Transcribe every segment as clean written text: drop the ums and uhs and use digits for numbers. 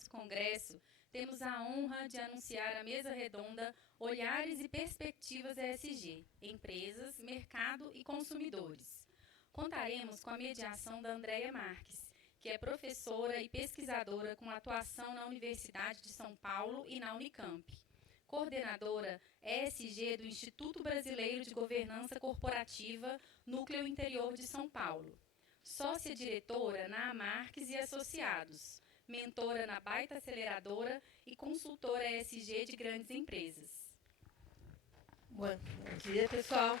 nosso congresso, temos a honra de anunciar a mesa redonda Olhares e Perspectivas ESG, Empresas, Mercado e Consumidores. Contaremos com a mediação da Andréia Marques, que é professora e pesquisadora com atuação na Universidade de São Paulo e na Unicamp. Coordenadora ESG do Instituto Brasileiro de Governança Corporativa, Núcleo Interior de São Paulo. Sócia-diretora na Marques e Associados. Mentora na Baita Aceleradora e consultora ESG de grandes empresas. Bom dia, pessoal.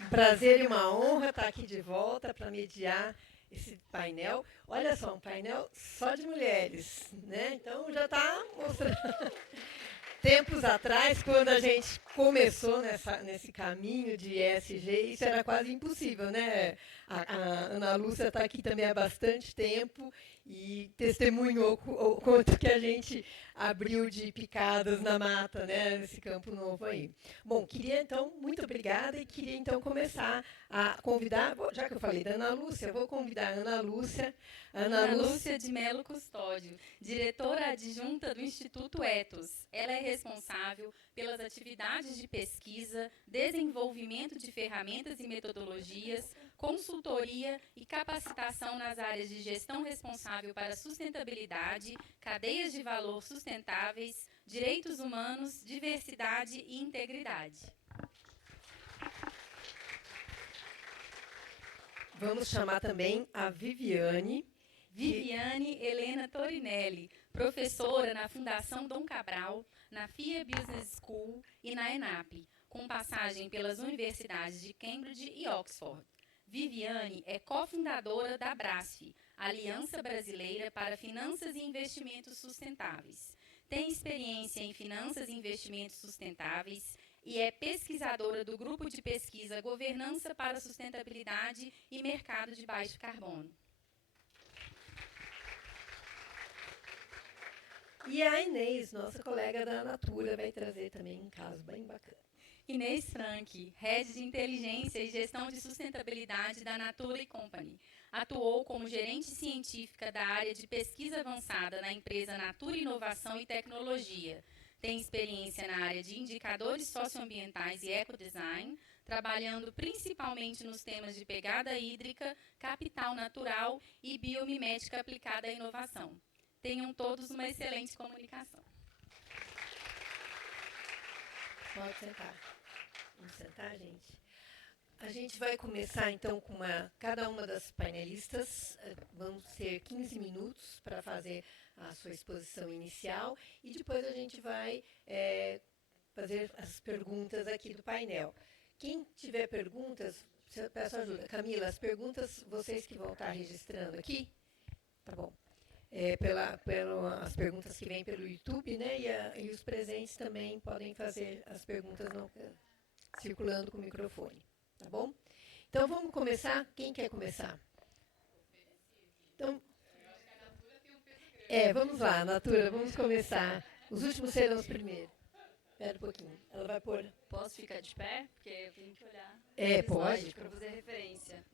Um prazer e uma honra estar aqui de volta para mediar esse painel. Olha só, um painel só de mulheres, né? Então já está mostrando. Tempos atrás, quando a gente começou nesse caminho de ESG, isso era quase impossível, né? A Ana Lúcia está aqui também há bastante tempo e testemunhou o quanto que a gente abriu de picadas na mata, né? Nesse campo novo aí. Bom, queria então, muito obrigada, e queria então começar a convidar, já que eu falei da Ana Lúcia, vou convidar a Ana Lúcia. Ana Lúcia de Melo Custódio, diretora adjunta do Instituto Ethos. Ela é responsável pelas atividades de pesquisa, desenvolvimento de ferramentas e metodologias, consultoria e capacitação nas áreas de gestão responsável para sustentabilidade, cadeias de valor sustentáveis, direitos humanos, diversidade e integridade. Vamos chamar também a Viviane Helena Torinelli, professora na Fundação Dom Cabral, na FIA Business School e na ENAP, com passagem pelas universidades de Cambridge e Oxford. Viviane é cofundadora da Brasf, Aliança Brasileira para Finanças e Investimentos Sustentáveis. Tem experiência em finanças e investimentos sustentáveis e é pesquisadora do grupo de pesquisa Governança para Sustentabilidade e Mercado de Baixo Carbono. E a Inês, nossa colega da Natura, vai trazer também um caso bem bacana. Inês Franck, Head de Inteligência e Gestão de Sustentabilidade da Natura Company. Atuou como gerente científica da área de pesquisa avançada na empresa Natura Inovação e Tecnologia. Tem experiência na área de indicadores socioambientais e ecodesign, trabalhando principalmente nos temas de pegada hídrica, capital natural e biomimética aplicada à inovação. Tenham todos uma excelente comunicação. Pode sentar. Vamos sentar, gente? A gente vai começar, então, com cada uma das painelistas. Vamos ter 15 minutos para fazer a sua exposição inicial e depois a gente vai fazer as perguntas aqui do painel. Quem tiver perguntas, peço ajuda. Camila, as perguntas, vocês que vão estar registrando aqui, tá bom? As perguntas que vêm pelo YouTube, né? E os presentes também podem fazer as perguntas circulando com o microfone, tá bom? Então, vamos começar? Quem quer começar? Então, vamos lá, Natura, vamos começar. Os últimos serão os primeiros. Espera um pouquinho. Ela vai pôr... Posso ficar de pé? Porque eu tenho que olhar. Pode. Para fazer referência.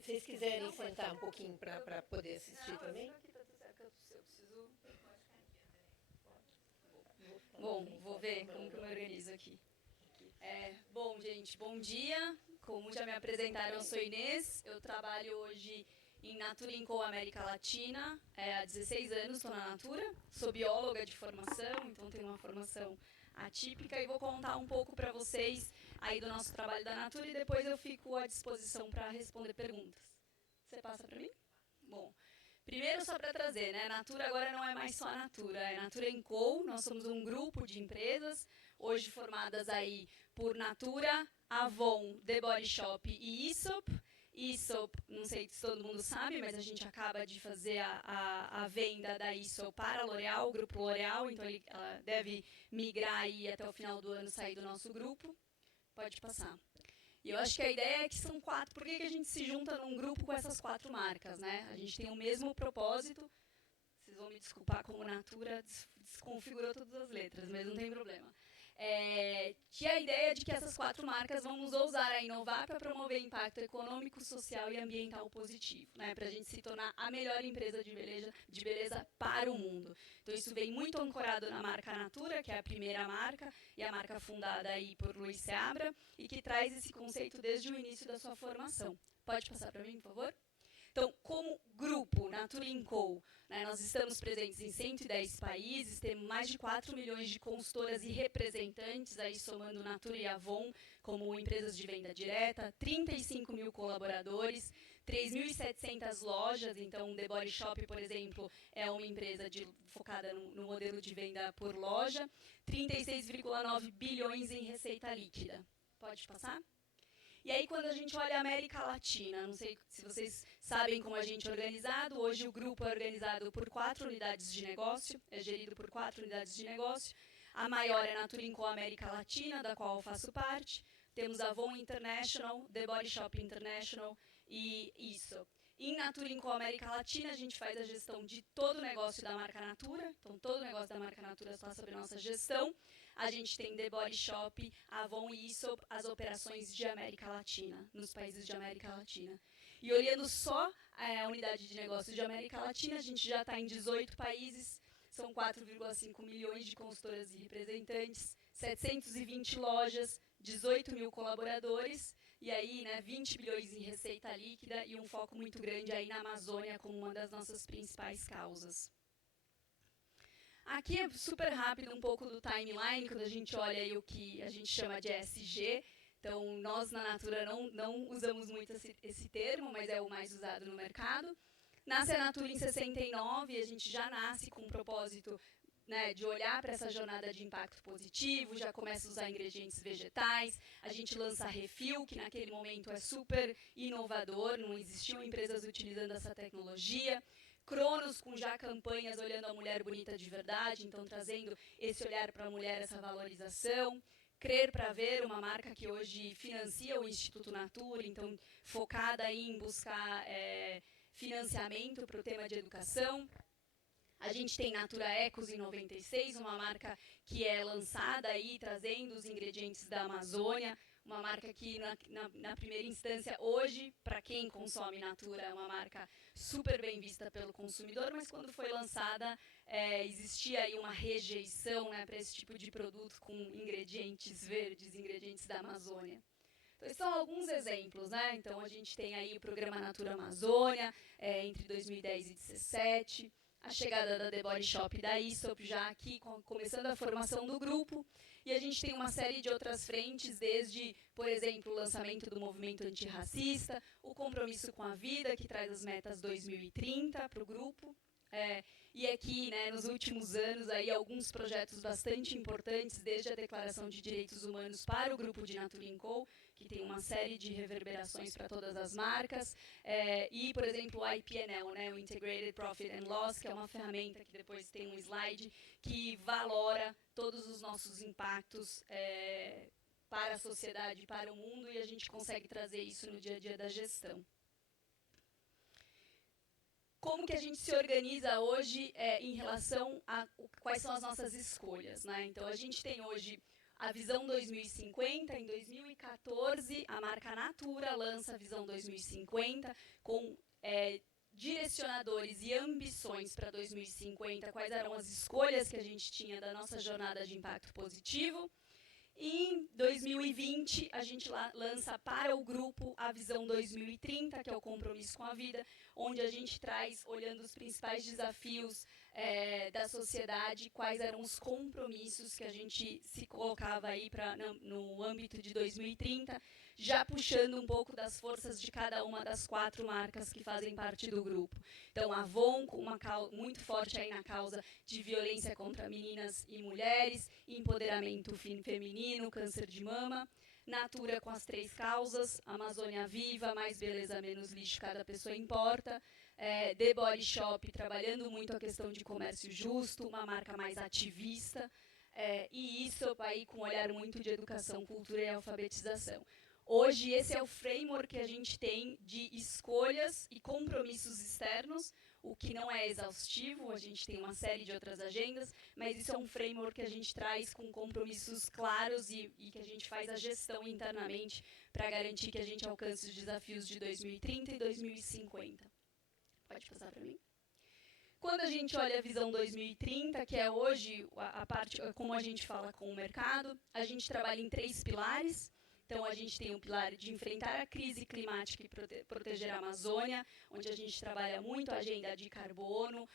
Se vocês quiserem sentar um pouquinho para poder assistir também. Bom, vou ver como que eu me organizo aqui. Bom, gente, bom dia. Como já me apresentaram, eu sou Inês. Eu trabalho hoje em Natura Co. América Latina. Há 16 anos estou na Natura. Sou bióloga de formação, então tenho uma formação atípica e vou contar um pouco para vocês aí do nosso trabalho da Natura e depois eu fico à disposição para responder perguntas. Você passa para mim? Bom, primeiro só para trazer, né? Natura agora não é mais só a Natura, é Natura Co. Nós somos um grupo de empresas, hoje formadas aí por Natura, Avon, The Body Shop e Aesop. Aesop, não sei se todo mundo sabe, mas a gente acaba de fazer a venda da Aesop para a L'Oréal, o grupo L'Oréal, então ela deve migrar aí até o final do ano, sair do nosso grupo. Pode passar. E eu acho que a ideia é que são 4. Por que a gente se junta num grupo com essas 4 marcas, né? A gente tem o mesmo propósito. Vocês vão me desculpar como Natura desconfigurou todas as letras, mas não tem problema. que é a ideia de que essas 4 marcas vão nos ousar a inovar para promover impacto econômico, social e ambiental positivo, né, para a gente se tornar a melhor empresa de beleza para o mundo. Então, isso vem muito ancorado na marca Natura, que é a primeira marca, e a marca fundada aí por Luiz Seabra, e que traz esse conceito desde o início da sua formação. Pode passar para mim, por favor? Então, como grupo Natura & Co, né, nós estamos presentes em 110 países, temos mais de 4 milhões de consultoras e representantes, aí somando Natura e Avon como empresas de venda direta, 35 mil colaboradores, 3.700 lojas. Então, The Body Shop, por exemplo, é uma empresa focada no modelo de venda por loja, 36,9 bilhões em receita líquida. Pode passar? E aí, quando a gente olha a América Latina, não sei se vocês sabem como a gente é organizado, hoje o grupo é organizado por 4 unidades de negócio, é gerido por 4 unidades de negócio. A maior é Natura & Co América Latina, da qual eu faço parte. Temos a Avon International, The Body Shop International e Aesop. Em Natura & Co América Latina, a gente faz a gestão de todo o negócio da marca Natura, então todo o negócio da marca Natura está sob nossa gestão. A gente tem The Body Shop, Avon e Aesop, as operações de América Latina, nos países de América Latina. E olhando só a unidade de negócio de América Latina, a gente já está em 18 países, são 4,5 milhões de consultoras e representantes, 720 lojas, 18 mil colaboradores, e aí, né, 20 bilhões em receita líquida e um foco muito grande aí na Amazônia como uma das nossas principais causas. Aqui é super rápido um pouco do timeline, quando a gente olha aí o que a gente chama de ESG. Então, nós na Natura não usamos muito esse termo, mas é o mais usado no mercado. Nasce a Natura em 69 e a gente já nasce com o propósito, né, de olhar para essa jornada de impacto positivo, já começa a usar ingredientes vegetais. A gente lança a Refil, que naquele momento é super inovador, não existiam empresas utilizando essa tecnologia. Cronos, com já campanhas olhando a mulher bonita de verdade, então trazendo esse olhar para a mulher, essa valorização. Crer para Ver, uma marca que hoje financia o Instituto Natura, então focada em buscar financiamento para o tema de educação. A gente tem Natura Ecos em 96, uma marca que é lançada aí, trazendo os ingredientes da Amazônia, uma marca que na primeira instância hoje, para quem consome Natura, é uma marca super bem vista pelo consumidor, mas quando foi lançada existia aí uma rejeição, né, para esse tipo de produto com ingredientes verdes, ingredientes da Amazônia. Então, esses são alguns exemplos, né? Então, a gente tem aí o programa Natura Amazônia, entre 2010 e 2017, a chegada da The Body Shop e da Aesop já aqui, começando a formação do grupo. E a gente tem uma série de outras frentes, desde, por exemplo, o lançamento do movimento antirracista, o compromisso com a vida, que traz as metas 2030 para o grupo. E aqui, né, nos últimos anos, aí, alguns projetos bastante importantes, desde a Declaração de Direitos Humanos para o grupo de Natura & Co, que tem uma série de reverberações para todas as marcas, e, por exemplo, o IPNL, né, o Integrated Profit and Loss, que é uma ferramenta que depois tem um slide, que valora todos os nossos impactos para a sociedade, para o mundo, e a gente consegue trazer isso no dia a dia da gestão. Como que a gente se organiza hoje em relação a quais são as nossas escolhas, né? Então, a gente tem hoje a Visão 2050. Em 2014, a marca Natura lança a Visão 2050 com direcionadores e ambições para 2050, quais eram as escolhas que a gente tinha da nossa jornada de impacto positivo. E em 2020, a gente lança para o grupo a Visão 2030, que é o compromisso com a vida, onde a gente traz, olhando os principais desafios da sociedade, quais eram os compromissos que a gente se colocava aí no âmbito de 2030, já puxando um pouco das forças de cada uma das 4 marcas que fazem parte do grupo. Então, a Avon, com uma muito forte aí na causa de violência contra meninas e mulheres, empoderamento feminino, câncer de mama. Natura com as 3 causas, Amazônia Viva, mais beleza, menos lixo, cada pessoa importa. The Body Shop, trabalhando muito a questão de comércio justo, uma marca mais ativista. E Aesop aí com um olhar muito de educação, cultura e alfabetização. Hoje, esse é o framework que a gente tem de escolhas e compromissos externos, o que não é exaustivo, a gente tem uma série de outras agendas, mas isso é um framework que a gente traz com compromissos claros e que a gente faz a gestão internamente para garantir que a gente alcance os desafios de 2030 e 2050. Pode passar para mim? Quando a gente olha a visão 2030, que é hoje a parte, como a gente fala com o mercado, a gente trabalha em 3 pilares. Então, a gente tem o pilar de enfrentar a crise climática e proteger a Amazônia, onde a gente trabalha muito a agenda de carbono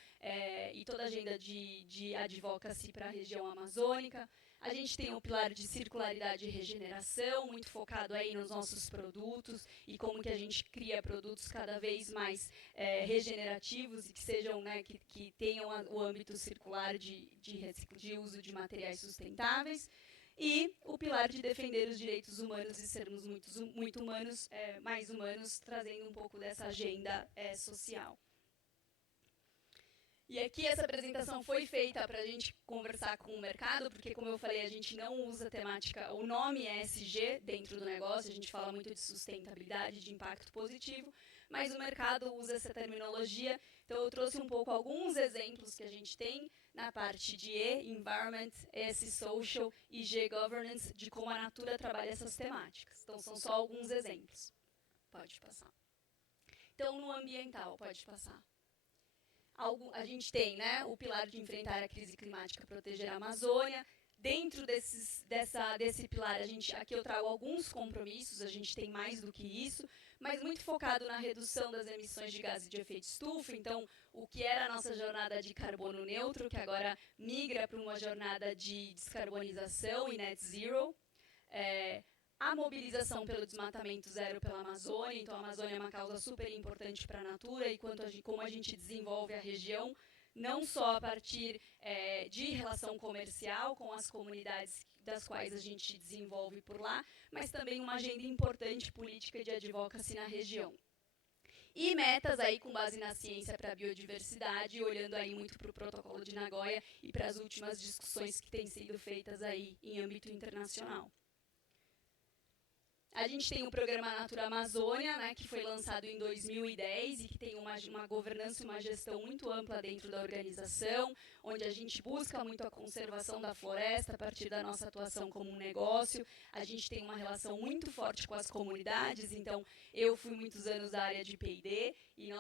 e toda a agenda de advocacy para a região amazônica. A gente tem o pilar de circularidade e regeneração, muito focado aí nos nossos produtos e como que a gente cria produtos cada vez mais regenerativos e que sejam, né, que tenham o âmbito circular de uso de materiais sustentáveis. E o pilar de defender os direitos humanos e sermos muito humanos, mais humanos, trazendo um pouco dessa agenda social. E aqui essa apresentação foi feita para a gente conversar com o mercado, porque, como eu falei, a gente não usa temática, o nome é ESG dentro do negócio, a gente fala muito de sustentabilidade, de impacto positivo, mas o mercado usa essa terminologia. Então, eu trouxe um pouco alguns exemplos que a gente tem na parte de E, Environment, S, Social e G, Governance, de como a Natura trabalha essas temáticas. Então, são só alguns exemplos. Pode passar. Então, no ambiental, pode passar. A gente tem, né, o pilar de enfrentar a crise climática, proteger a Amazônia. Dentro desse pilar, aqui eu trago alguns compromissos, a gente tem mais do que isso, mas muito focado na redução das emissões de gases de efeito estufa. Então, o que era a nossa jornada de carbono neutro, que agora migra para uma jornada de descarbonização e net zero. A mobilização pelo desmatamento zero pela Amazônia. Então, a Amazônia é uma causa super importante para a Natura e como a gente desenvolve a região, não só a partir de relação comercial com as comunidades das quais a gente desenvolve por lá, mas também uma agenda importante política de advocacy na região. E metas aí com base na ciência para a biodiversidade, olhando aí muito para o protocolo de Nagoya e para as últimas discussões que têm sido feitas aí em âmbito internacional. A gente tem o programa Natura Amazônia, né, que foi lançado em 2010 e que tem uma governança e uma gestão muito ampla dentro da organização, onde a gente busca muito a conservação da floresta a partir da nossa atuação como um negócio. A gente tem uma relação muito forte com as comunidades, então eu fui muitos anos da área de P&D e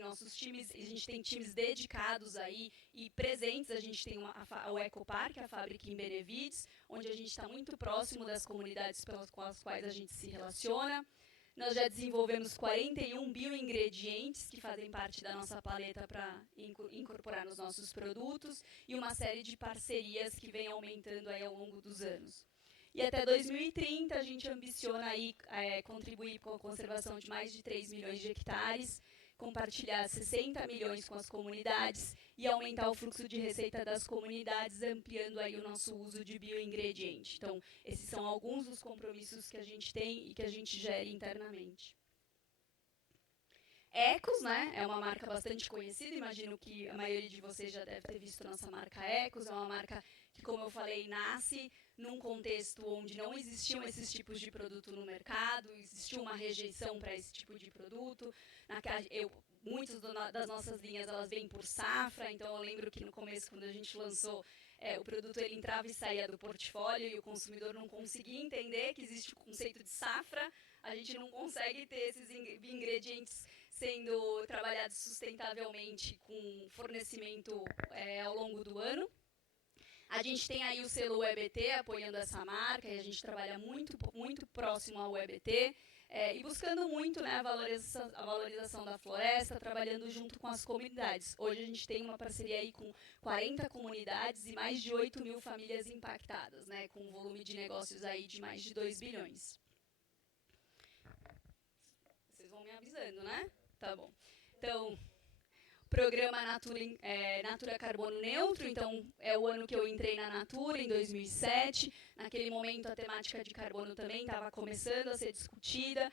nossos times, a gente tem times dedicados aí e presentes. A gente tem o Ecopark, a fábrica em Benevides, onde a gente está muito próximo das comunidades com as quais a gente se relaciona. Nós já desenvolvemos 41 bioingredientes que fazem parte da nossa paleta para incorporar nos nossos produtos e uma série de parcerias que vem aumentando aí ao longo dos anos. E até 2030 a gente ambiciona aí contribuir com a conservação de mais de 3 milhões de hectares, compartilhar 60 milhões com as comunidades e aumentar o fluxo de receita das comunidades, ampliando aí o nosso uso de bioingrediente. Então, esses são alguns dos compromissos que a gente tem e que a gente gera internamente. Ecos, né, é uma marca bastante conhecida, imagino que a maioria de vocês já deve ter visto nossa marca Ecos, é uma marca que, como eu falei, nasce num contexto onde não existiam esses tipos de produto no mercado, existiu uma rejeição para esse tipo de produto. Muitas das nossas linhas elas vêm por safra, então eu lembro que no começo, quando a gente lançou, o produto ele entrava e saía do portfólio e o consumidor não conseguia entender que existe o conceito de safra, a gente não consegue ter esses ingredientes sendo trabalhados sustentavelmente com fornecimento ao longo do ano. A gente tem aí o selo UEBT apoiando essa marca e a gente trabalha muito próximo ao UEBT e buscando muito, né, a valorização da floresta, trabalhando junto com as comunidades. Hoje a gente tem uma parceria aí com 40 comunidades e mais de 8 mil famílias impactadas, né, com um volume de negócios aí de mais de 2 bilhões. Vocês vão me avisando, né? Tá bom. Então, programa Natura Carbono Neutro, então é o ano que eu entrei na Natura, em 2007. Naquele momento a temática de carbono também estava começando a ser discutida.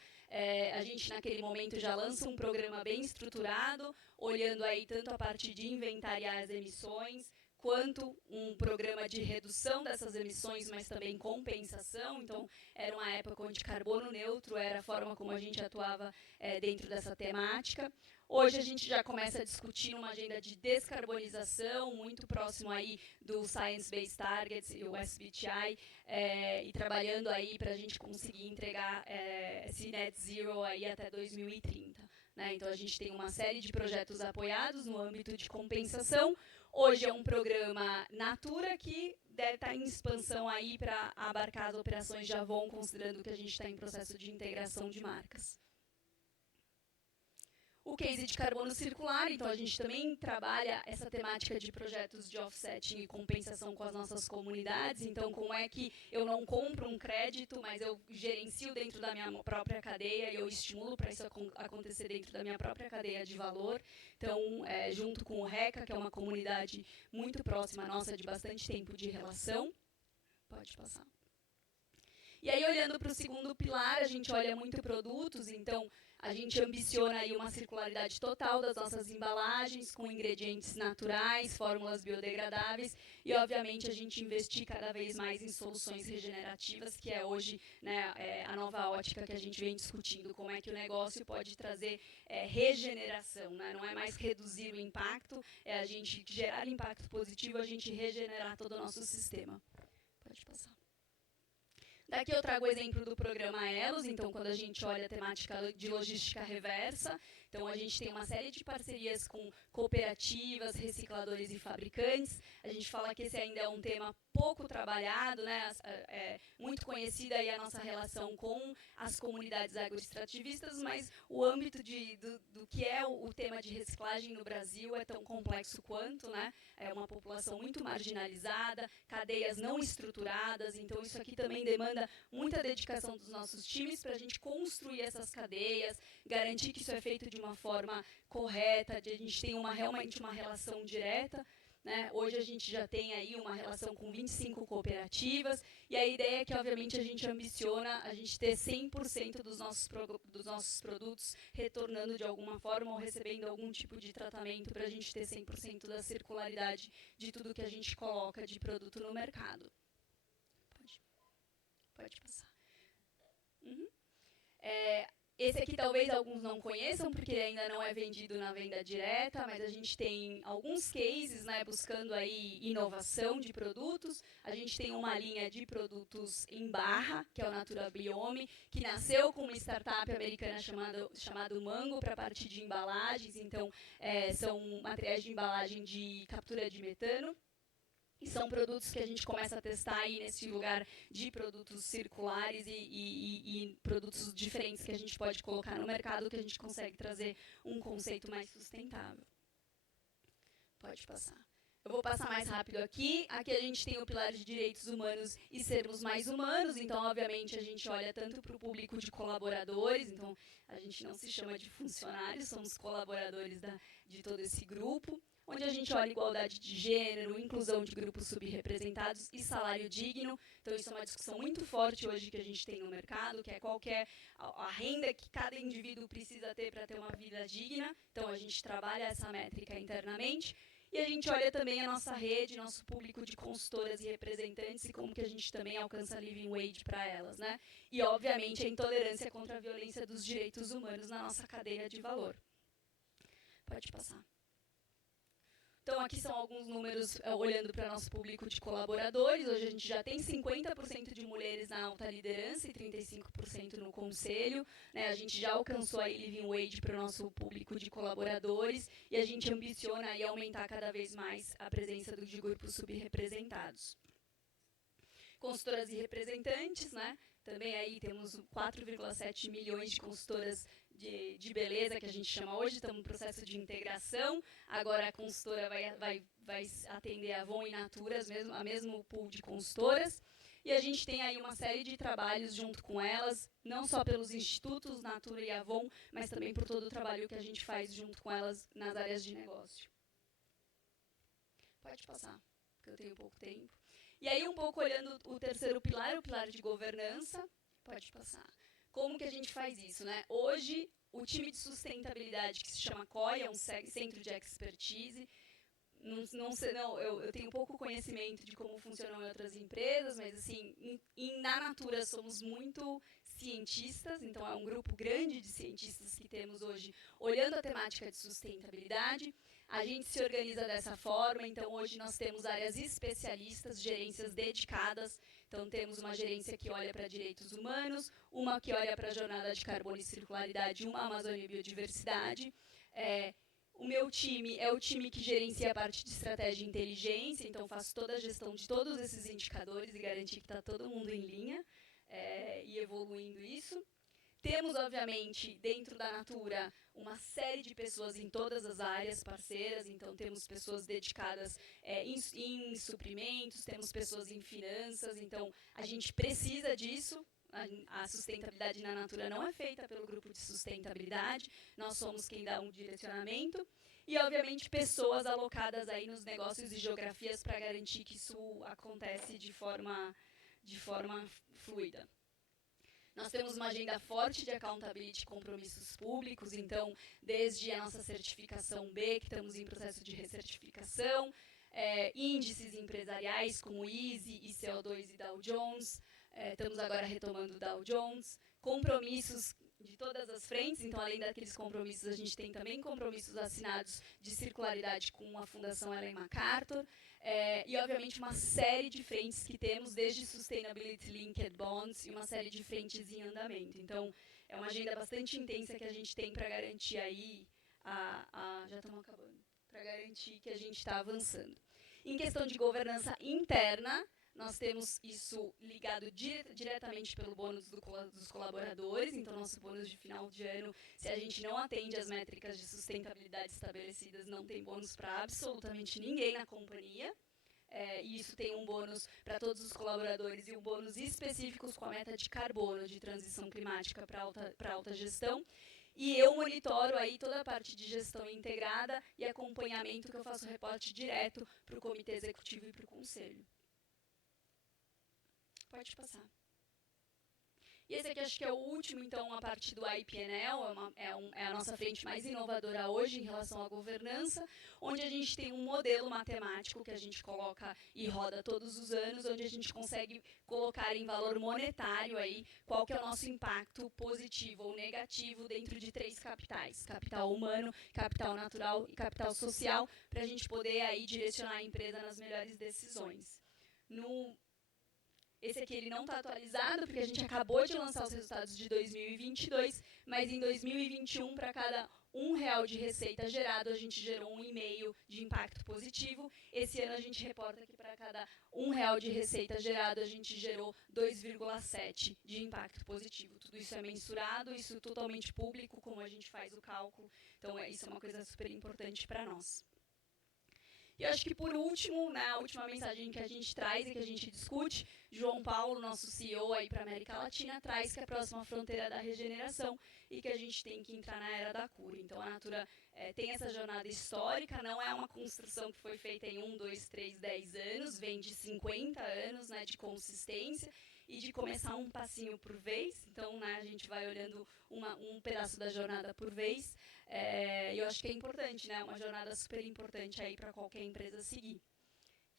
A gente naquele momento já lança um programa bem estruturado, olhando aí tanto a parte de inventariar as emissões, quanto um programa de redução dessas emissões, mas também compensação. Então, era uma época onde carbono neutro era a forma como a gente atuava dentro dessa temática. Hoje a gente já começa a discutir uma agenda de descarbonização, muito próximo aí do Science Based Targets e o SBTi, e trabalhando aí para a gente conseguir entregar esse net zero aí até 2030. Né? Então a gente tem uma série de projetos apoiados no âmbito de compensação. Hoje é um programa Natura que deve estar em expansão aí para abarcar as operações de Avon, considerando que a gente está em processo de integração de marcas. O case de carbono circular, então a gente também trabalha essa temática de projetos de offsetting e compensação com as nossas comunidades. Então, como é que eu não compro um crédito, mas eu gerencio dentro da minha própria cadeia e eu estimulo para isso acontecer dentro da minha própria cadeia de valor. Então, junto com o RECA, que é uma comunidade muito próxima nossa, de bastante tempo de relação. Pode passar. E aí, olhando para o segundo pilar, a gente olha muito produtos, então a gente ambiciona aí uma circularidade total das nossas embalagens, com ingredientes naturais, fórmulas biodegradáveis, e obviamente a gente investir cada vez mais em soluções regenerativas, que é hoje, né, a nova ótica que a gente vem discutindo, como é que o negócio pode trazer regeneração, né? Não é mais reduzir o impacto, é a gente gerar impacto positivo, a gente regenerar todo o nosso sistema. Pode passar. Daqui eu trago o exemplo do programa Elos, então quando a gente olha a temática de logística reversa, então a gente tem uma série de parcerias com cooperativas, recicladores e fabricantes. A gente fala que esse ainda é um tema pouco trabalhado, né? Muito conhecida aí a nossa relação com as comunidades agroextrativistas, mas o âmbito do que é o tema de reciclagem no Brasil é tão complexo quanto, né? É uma população muito marginalizada, cadeias não estruturadas, então isso aqui também demanda muita dedicação dos nossos times para a gente construir essas cadeias, garantir que isso é feito de uma forma correta, de a gente tem realmente uma relação direta. Né? Hoje a gente já tem aí uma relação com 25 cooperativas e a ideia é que, obviamente, a gente ambiciona a gente ter 100% dos nossos produtos retornando de alguma forma ou recebendo algum tipo de tratamento para a gente ter 100% da circularidade de tudo que a gente coloca de produto no mercado. Pode passar. Uhum. Esse aqui talvez alguns não conheçam, porque ele ainda não é vendido na venda direta, mas a gente tem alguns cases, né, buscando aí inovação de produtos. A gente tem uma linha de produtos em barra, que é o Natura Biome, que nasceu com uma startup americana chamado Mango, para a parte de embalagens. Então, são materiais de embalagem de captura de metano. E são produtos que a gente começa a testar aí nesse lugar de produtos circulares e produtos diferentes que a gente pode colocar no mercado, que a gente consegue trazer um conceito mais sustentável. Pode passar. Eu vou passar mais rápido aqui. Aqui a gente tem o pilar de direitos humanos e sermos mais humanos. Então, obviamente, a gente olha tanto para o público de colaboradores. Então, a gente não se chama de funcionários, somos colaboradores de todo esse grupo. Onde a gente olha igualdade de gênero, inclusão de grupos subrepresentados e salário digno. Então, isso é uma discussão muito forte hoje que a gente tem no mercado, que é qual que é a renda que cada indivíduo precisa ter para ter uma vida digna. Então, a gente trabalha essa métrica internamente. E a gente olha também a nossa rede, nosso público de consultoras e representantes e como que a gente também alcança living wage para elas, né? E, obviamente, a intolerância contra a violência dos direitos humanos na nossa cadeia de valor. Pode passar. Então, aqui são alguns números olhando para nosso público de colaboradores. Hoje a gente já tem 50% de mulheres na alta liderança e 35% no conselho. Né? A gente já alcançou aí living wage para o nosso público de colaboradores e a gente ambiciona aí aumentar cada vez mais a presença de grupos subrepresentados. Consultoras e representantes, né? Também aí temos 4,7 milhões de consultoras de beleza, que a gente chama hoje, estamos no processo de integração. Agora a consultora vai atender a Avon e Natura, a mesmo pool de consultoras. E a gente tem aí uma série de trabalhos junto com elas, não só pelos institutos Natura e Avon, mas também por todo o trabalho que a gente faz junto com elas nas áreas de negócio. Pode passar, porque eu tenho pouco tempo. E aí, um pouco olhando o terceiro pilar, o pilar de governança. Pode passar. Como que a gente faz isso, né? Hoje, o time de sustentabilidade, que se chama COI, é um centro de expertise, eu tenho pouco conhecimento de como funcionam em outras empresas, mas assim, na Natura somos muito cientistas, então é um grupo grande de cientistas que temos hoje olhando a temática de sustentabilidade. A gente se organiza dessa forma, então hoje nós temos áreas especialistas, gerências dedicadas, então temos uma gerência que olha para direitos humanos, uma que olha para a jornada de carbono e circularidade, uma Amazônia e biodiversidade. O meu time é o time que gerencia a parte de estratégia e inteligência, então faço toda a gestão de todos esses indicadores e garantir que está todo mundo em linha e evoluindo isso. Temos, obviamente, dentro da Natura, uma série de pessoas em todas as áreas parceiras, então temos pessoas dedicadas em suprimentos, temos pessoas em finanças, então a gente precisa disso. A sustentabilidade na Natura não é feita pelo grupo de sustentabilidade, nós somos quem dá um direcionamento e, obviamente, pessoas alocadas aí nos negócios e geografias para garantir que isso acontece de forma fluida. Nós temos uma agenda forte de accountability e compromissos públicos, então, desde a nossa certificação B, que estamos em processo de recertificação, índices empresariais como ISE, ICO2 e Dow Jones, estamos agora retomando o Dow Jones, compromissos de todas as frentes, então além daqueles compromissos, a gente tem também compromissos assinados de circularidade com a Fundação Ellen MacArthur, e obviamente uma série de frentes que temos, desde Sustainability Linked Bonds e uma série de frentes em andamento. Então, é uma agenda bastante intensa que a gente tem para garantir aí, já estamos acabando, para garantir que a gente está avançando. Em questão de governança interna, nós temos isso ligado diretamente pelo bônus dos colaboradores, então nosso bônus de final de ano, se a gente não atende às métricas de sustentabilidade estabelecidas, não tem bônus para absolutamente ninguém na companhia. E isso tem um bônus para todos os colaboradores e um bônus específicos com a meta de carbono, de transição climática para alta gestão. E eu monitoro aí toda a parte de gestão integrada e acompanhamento, que eu faço reporte direto para o comitê executivo e para o conselho. Pode passar. E esse aqui acho que é o último, então, a parte do IPNL, é a nossa frente mais inovadora hoje em relação à governança, onde a gente tem um modelo matemático que a gente coloca e roda todos os anos, onde a gente consegue colocar em valor monetário aí qual que é o nosso impacto positivo ou negativo dentro de 3 capitais: capital humano, capital natural e capital social, para a gente poder aí direcionar a empresa nas melhores decisões. Esse aqui ele não está atualizado, porque a gente acabou de lançar os resultados de 2022, mas em 2021, para cada R$1 de receita gerado, a gente gerou 1,5 de impacto positivo. Esse ano a gente reporta que para cada R$1 de receita gerado, a gente gerou 2,7 de impacto positivo. Tudo isso é mensurado, isso é totalmente público, como a gente faz o cálculo. Então, isso é uma coisa super importante para nós. E eu acho que, por último, a última mensagem que a gente traz e que a gente discute, João Paulo, nosso CEO aí para a América Latina, traz que é a próxima fronteira da regeneração e que a gente tem que entrar na era da cura. Então, a Natura tem essa jornada histórica, não é uma construção que foi feita em 1, 2, 3, 10 anos, vem de 50 anos, né, de consistência e de começar um passinho por vez. Então, a gente vai olhando um pedaço da jornada por vez. E eu acho que é importante, né? Uma jornada super importante aí para qualquer empresa seguir.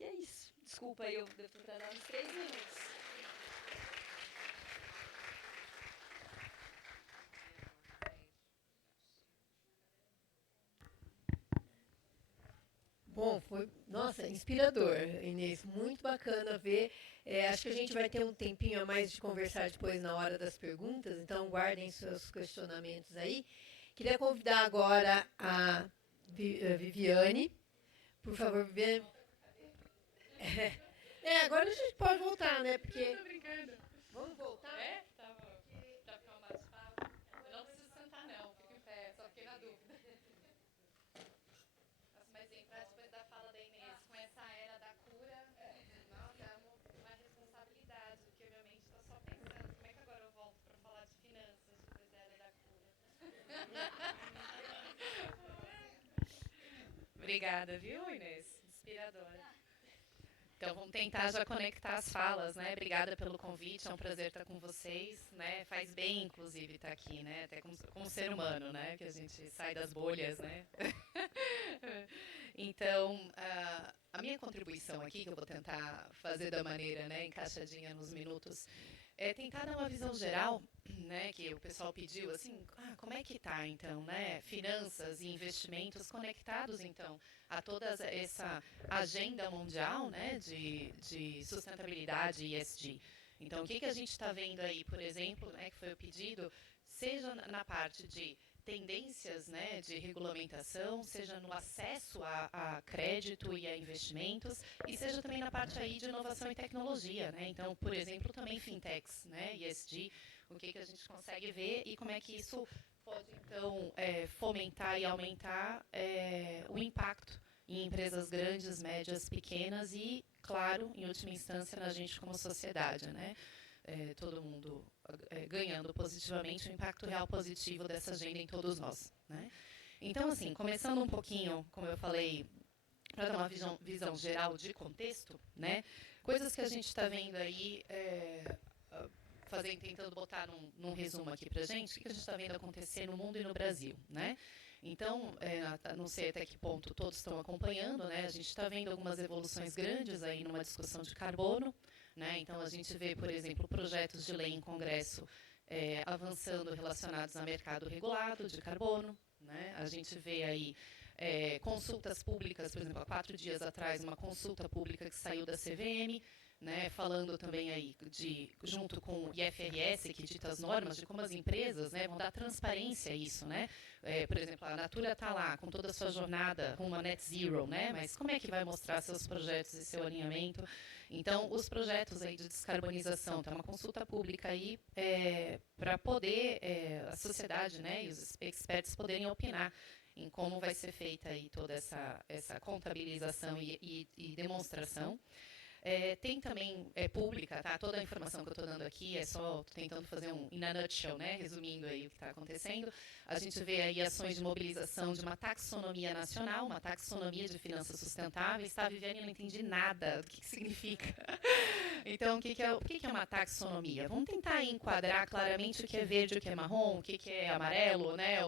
E é isso. Desculpa, eu devo ter dado uns 3 minutos. Bom, foi, nossa, inspirador, Inês, muito bacana ver. Acho que a gente vai ter um tempinho a mais de conversar depois na hora das perguntas, então guardem seus questionamentos aí. Queria convidar agora a Viviane. Por favor, Viviane. Agora a gente pode voltar, né? Porque... Tô brincando. Vamos voltar? Tá bom. Pra ficar um bate-papo. Eu não preciso sentar, não. Fico em pé, só fiquei na dúvida. Nossa, mas entrar depois da fala da Inês com essa era da cura, nossa, é uma responsabilidade, porque obviamente estou só pensando, como é que agora eu volto para falar de finanças depois da era da cura? Obrigada, viu, Inês? Inspiradora. Então, vamos tentar já conectar as falas, né? Obrigada pelo convite, é um prazer estar com vocês, né? Faz bem, inclusive, estar aqui, né? Até como ser humano, né? Que a gente sai das bolhas, né? Então, a minha contribuição aqui, que eu vou tentar fazer da maneira, né, encaixadinha nos minutos, é tentar dar uma visão geral, né, que o pessoal pediu, assim, como é que está, então, né, finanças e investimentos conectados, então, a toda essa agenda mundial, né, de sustentabilidade e ESG. Então, o que a gente está vendo aí, por exemplo, né, que foi o pedido, seja na parte de tendências, né, de regulamentação, seja no acesso a crédito e a investimentos, e seja também na parte aí de inovação e tecnologia, né? Então, por exemplo, também fintechs, né, ESG, o que a gente consegue ver e como é que isso pode, então, fomentar e aumentar o impacto em empresas grandes, médias, pequenas e, claro, em última instância, na gente como sociedade, né? Todo mundo ganhando positivamente o impacto real positivo dessa agenda em todos nós, né? Então, assim, começando um pouquinho, como eu falei, para dar uma visão geral de contexto, né? Coisas que a gente está vendo aí, tentando botar num resumo aqui para a gente, o que a gente está vendo acontecer no mundo e no Brasil, né? Então, não sei até que ponto todos estão acompanhando, né? A gente está vendo algumas evoluções grandes aí numa discussão de carbono, né? Então, a gente vê, por exemplo, projetos de lei em Congresso avançando relacionados a mercado regulado de carbono, né? A gente vê aí consultas públicas, por exemplo, há 4 dias atrás, uma consulta pública que saiu da CVM, né, falando também aí junto com o IFRS, que dita as normas de como as empresas, né, vão dar transparência a isso, né? Por exemplo, a Natura está lá com toda a sua jornada rumo a net zero, né? Mas como é que vai mostrar seus projetos e seu alinhamento? Então, os projetos aí de descarbonização, tem uma consulta pública aí para poder a sociedade, né, e os experts poderem opinar em como vai ser feita aí toda essa contabilização e demonstração. Tem também pública, tá? Toda a informação que eu estou dando aqui é só tentando fazer in a nutshell, né? Resumindo aí o que está acontecendo. A gente vê aí ações de mobilização de uma taxonomia nacional, uma taxonomia de finanças sustentáveis. Tá, Viviane, eu não entendi nada do que significa. Então, o que é uma taxonomia? Vamos tentar enquadrar claramente o que é verde, o que é marrom, o que é amarelo, né?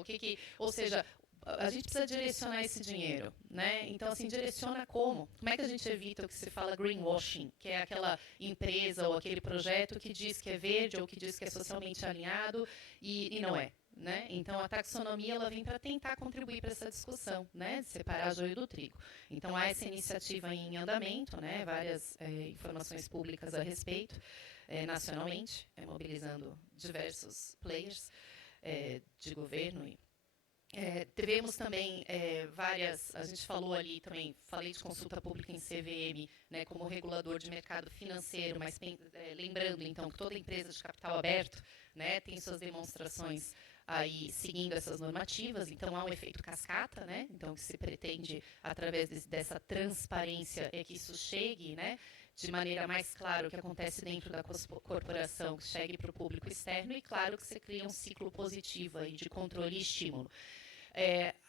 Ou seja, a gente precisa direcionar esse dinheiro, né? Então, assim, direciona como? Como é que a gente evita o que se fala greenwashing, que é aquela empresa ou aquele projeto que diz que é verde ou que diz que é socialmente alinhado e não é, né? Então, a taxonomia ela vem para tentar contribuir para essa discussão, né? De separar joio do trigo. Então, há essa iniciativa em andamento, né? Várias informações públicas a respeito, nacionalmente, mobilizando diversos players de governo e tivemos também várias, a gente falou ali também, falei de consulta pública em CVM, né, como regulador de mercado financeiro, mas lembrando então que toda empresa de capital aberto, né, tem suas demonstrações aí seguindo essas normativas, então há um efeito cascata, né, então que se pretende através dessa transparência que isso chegue, né, de maneira mais clara o que acontece dentro da corporação, que chegue para o público externo e claro que você cria um ciclo positivo aí de controle e estímulo.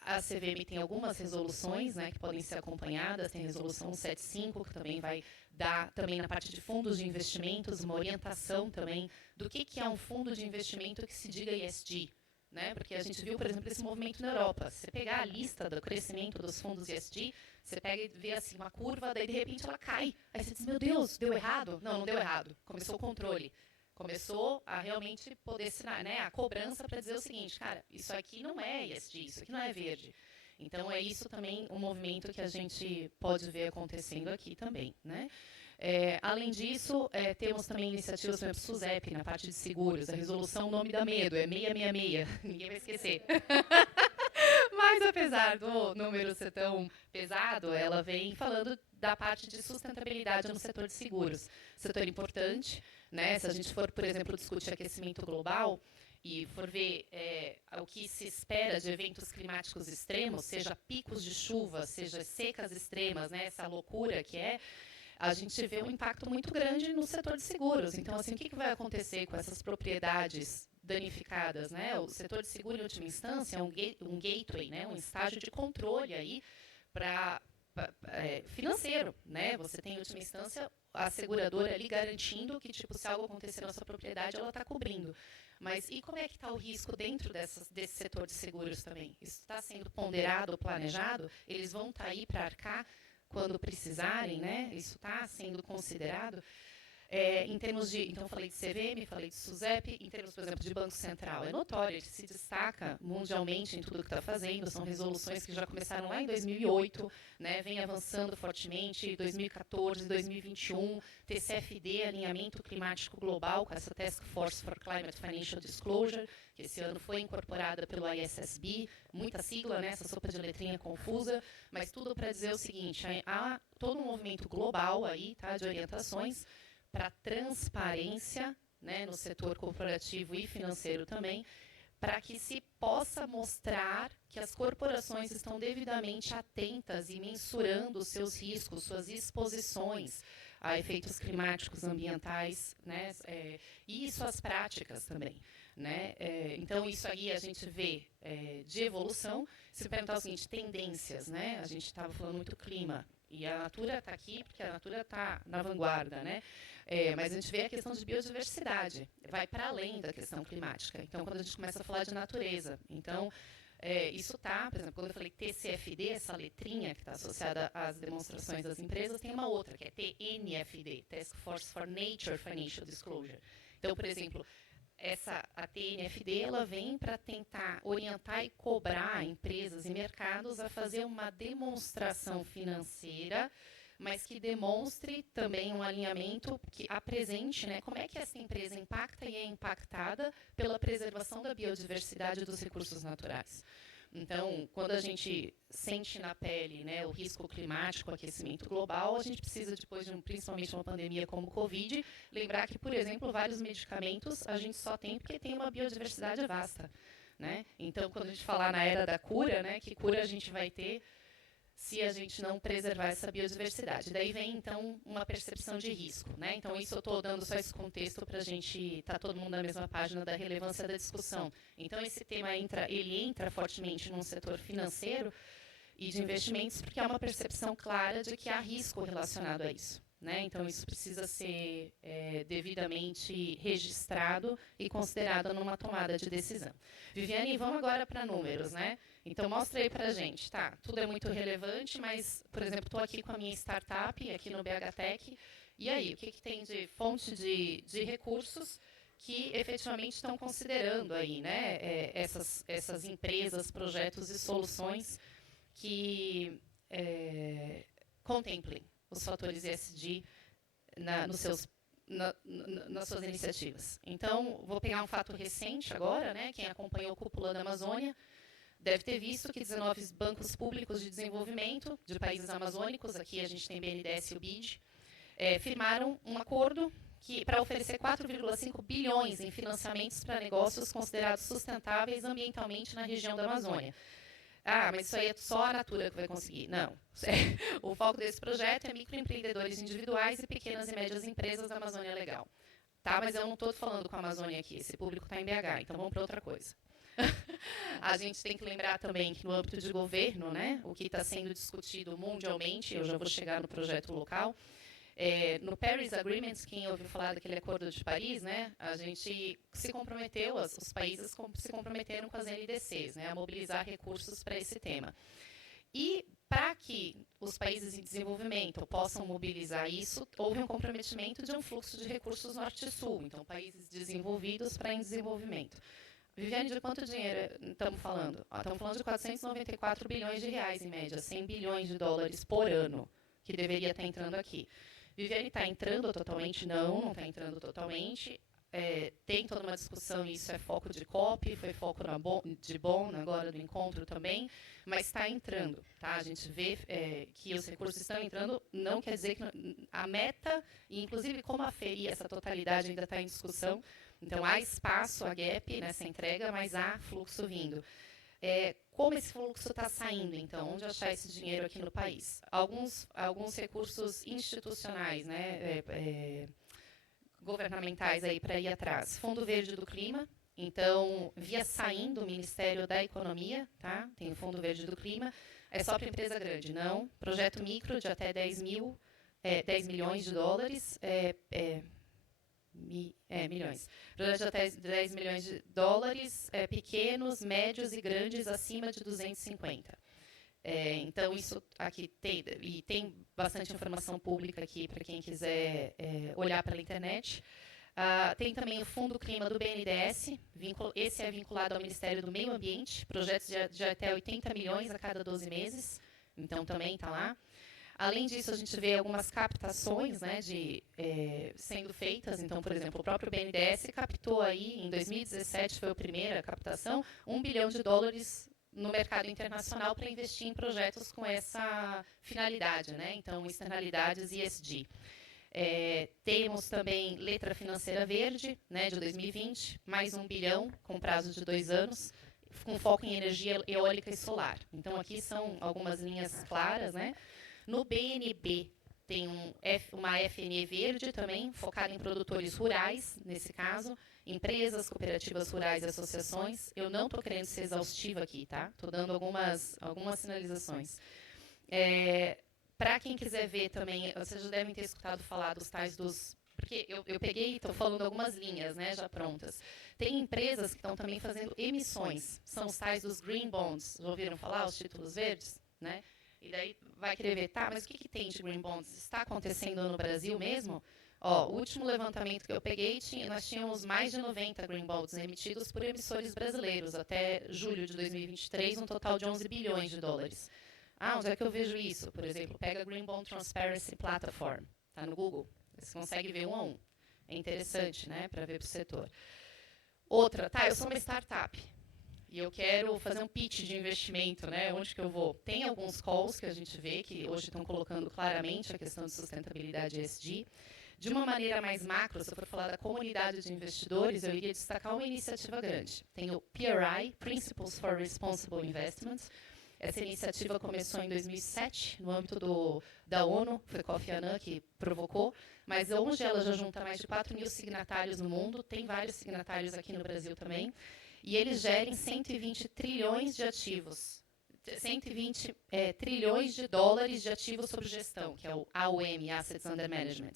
A CVM tem algumas resoluções, né, que podem ser acompanhadas, tem a resolução 175, que também vai dar, também na parte de fundos de investimentos, uma orientação também do que é um fundo de investimento que se diga ESG, né, porque a gente viu, por exemplo, esse movimento na Europa. Se você pegar a lista do crescimento dos fundos ESG, você pega e vê assim, uma curva, daí de repente ela cai. Aí você diz, meu Deus, deu errado? Não deu errado, começou o controle. Começou a realmente poder assinar, né, a cobrança para dizer o seguinte, cara, isso aqui não é ESG, isso aqui não é verde. Então, é isso também um movimento que a gente pode ver acontecendo aqui também, né? Além disso, temos também iniciativas, por exemplo, SUSEP, na parte de seguros. A resolução, o nome dá medo, é 666, ninguém vai esquecer. Mas, apesar do número ser tão pesado, ela vem falando da parte de sustentabilidade no setor de seguros. Setor importante, né? Se a gente for, por exemplo, discutir aquecimento global e for ver o que se espera de eventos climáticos extremos, seja picos de chuva, seja secas extremas, né? Essa loucura que a gente vê um impacto muito grande no setor de seguros. Então, assim, o que vai acontecer com essas propriedades danificadas, né? O setor de seguro, em última instância, é um gateway, né? Um estágio de controle aí para financeiro, né? Você tem, em última instância, a seguradora ali garantindo que, tipo, se algo acontecer na sua propriedade, ela está cobrindo. Mas e como é que está o risco dentro desse setor de seguros também? Isso está sendo ponderado, planejado? Eles vão estar aí para arcar quando precisarem, né? Isso está sendo considerado? Em termos de, então falei de CVM, falei de SUSEP, em termos, por exemplo, de Banco Central, é notório, ele se destaca mundialmente em tudo que está fazendo, são resoluções que já começaram lá em 2008, né, vem avançando fortemente, 2014, 2021, TCFD, alinhamento climático global, com essa Task Force for Climate Financial Disclosure, que esse ano foi incorporada pelo ISSB, muita sigla, né, essa sopa de letrinha confusa, mas tudo para dizer o seguinte, há todo um movimento global aí, tá, de orientações, para transparência, né, no setor corporativo e financeiro também, para que se possa mostrar que as corporações estão devidamente atentas e mensurando os seus riscos, suas exposições a efeitos climáticos, ambientais, né, e suas práticas também. Né? Então, isso aí a gente vê de evolução. Se perguntar o seguinte, tendências, né? A gente estava falando muito clima, e a Natura está aqui porque a Natura está na vanguarda, né? Mas a gente vê a questão de biodiversidade, vai para além da questão climática. Então, quando a gente começa a falar de natureza, então, isso está, por exemplo, quando eu falei TCFD, essa letrinha que está associada às demonstrações das empresas, tem uma outra, que é TNFD, Task Force for Nature Financial Disclosure. Então, por exemplo, a TNFD ela vem para tentar orientar e cobrar empresas e mercados a fazer uma demonstração financeira, mas que demonstre também um alinhamento que apresente, né, como é que essa empresa impacta e é impactada pela preservação da biodiversidade e dos recursos naturais. Então, quando a gente sente na pele, né, o risco climático, o aquecimento global, a gente precisa, depois de principalmente uma pandemia como o Covid, lembrar que, por exemplo, vários medicamentos a gente só tem porque tem uma biodiversidade vasta. Né? Então, quando a gente falar na era da cura, né, que cura a gente vai ter se a gente não preservar essa biodiversidade. Daí vem, então, uma percepção de risco. Né? Então, isso eu estou dando só esse contexto para a gente estar todo mundo na mesma página da relevância da discussão. Então, esse tema entra fortemente num setor financeiro e de investimentos, porque há uma percepção clara de que há risco relacionado a isso. Né? Então, isso precisa ser devidamente registrado e considerado numa tomada de decisão. Viviane, vamos agora para números, né? Então, mostra aí para a gente. Tá, tudo é muito relevante, mas, por exemplo, estou aqui com a minha startup, aqui no BHTech, e aí, o que tem de fonte de recursos que efetivamente estão considerando aí, né? Essas empresas, projetos e soluções que contemplem os fatores ESG nas suas iniciativas. Então, vou pegar um fato recente agora, né? Quem acompanhou a Cúpula da Amazônia deve ter visto que 19 bancos públicos de desenvolvimento de países amazônicos, aqui a gente tem BNDES e o BID, firmaram um acordo para oferecer 4,5 bilhões em financiamentos para negócios considerados sustentáveis ambientalmente na região da Amazônia. Ah, mas isso aí é só a Natura que vai conseguir. Não. O foco desse projeto é microempreendedores individuais e pequenas e médias empresas da Amazônia Legal. Tá, mas eu não estou falando com a Amazônia aqui, esse público está em BH, então vamos para outra coisa. A gente tem que lembrar também que no âmbito de governo, né, o que está sendo discutido mundialmente, eu já vou chegar no projeto local, no Paris Agreement, quem ouviu falar daquele acordo de Paris, né, a gente se comprometeu, os países se comprometeram com as NDCs, né, a mobilizar recursos para esse tema. E para que os países em desenvolvimento possam mobilizar isso, houve um comprometimento de um fluxo de recursos norte-sul, então países desenvolvidos para em desenvolvimento. Viviane, de quanto dinheiro estamos falando? Estamos falando de 494 bilhões de reais, em média, 100 bilhões de dólares por ano, que deveria estar entrando aqui. Viviane, está entrando totalmente? Não está entrando totalmente. Tem toda uma discussão, e isso é foco de COP, foi foco de Bonn, agora do encontro também, mas está entrando. Tá? A gente vê que os recursos estão entrando, não quer dizer que a meta, e inclusive como aferir essa totalidade ainda está em discussão. Então, há espaço, há gap nessa entrega, mas há fluxo vindo. Como esse fluxo está saindo, então? Onde achar esse dinheiro aqui no país? Alguns recursos institucionais, né, governamentais aí para ir atrás. Fundo Verde do Clima, Então, via saindo o Ministério da Economia, tá? Tem o Fundo Verde do Clima, é só para empresa grande, não. Projeto micro de até 10 milhões de dólares, milhões. Projetos de até 10 milhões de dólares, pequenos, médios e grandes acima de 250. Então, isso aqui tem bastante informação pública aqui para quem quiser olhar pela internet. Tem também o Fundo Clima do BNDES, esse é vinculado ao Ministério do Meio Ambiente, projetos de até 80 milhões a cada 12 meses, então também está lá. Além disso, a gente vê algumas captações, né, sendo feitas. Então, por exemplo, o próprio BNDES captou aí, em 2017 foi a primeira captação, $1 bilhão no mercado internacional para investir em projetos com essa finalidade, né? Então, externalidades ESG. Temos também Letra Financeira Verde, né, de 2020, mais $1 bilhão, com prazo de 2 anos, com foco em energia eólica e solar. Então, aqui são algumas linhas claras, né? No BNB, tem uma FNE verde também, focada em produtores rurais, nesse caso, empresas, cooperativas rurais e associações. Eu não estou querendo ser exaustiva aqui, tá? Estou dando algumas sinalizações. Para quem quiser ver também, vocês já devem ter escutado falar dos tais dos... Porque eu peguei e estou falando algumas linhas, né, já prontas. Tem empresas que estão também fazendo emissões. São os tais dos green bonds. Já ouviram falar, os títulos verdes? Né? E daí vai querer ver, tá, mas o que tem de green bonds? Está acontecendo no Brasil mesmo? O último levantamento que eu peguei, nós tínhamos mais de 90 green bonds emitidos por emissores brasileiros até julho de 2023, um total de $11 bilhões. Onde é que eu vejo isso? Por exemplo, pega a Green Bond Transparency Platform, tá no Google, você consegue ver um a um. É interessante, né, para ver para o setor. Outra, eu sou uma startup e eu quero fazer um pitch de investimento, né, onde que eu vou? Tem alguns calls que a gente vê que hoje estão colocando claramente a questão de sustentabilidade ESG. De uma maneira mais macro, se eu for falar da comunidade de investidores, eu iria destacar uma iniciativa grande. Tem o PRI, Principles for Responsible Investment. Essa iniciativa começou em 2007, no âmbito da ONU, foi Kofi Annan que provocou, mas hoje ela já junta mais de 4 mil signatários no mundo, tem vários signatários aqui no Brasil também, e eles gerem 120 trilhões de ativos, 120 trilhões de dólares de ativos sob gestão, que é o AUM, Assets Under Management.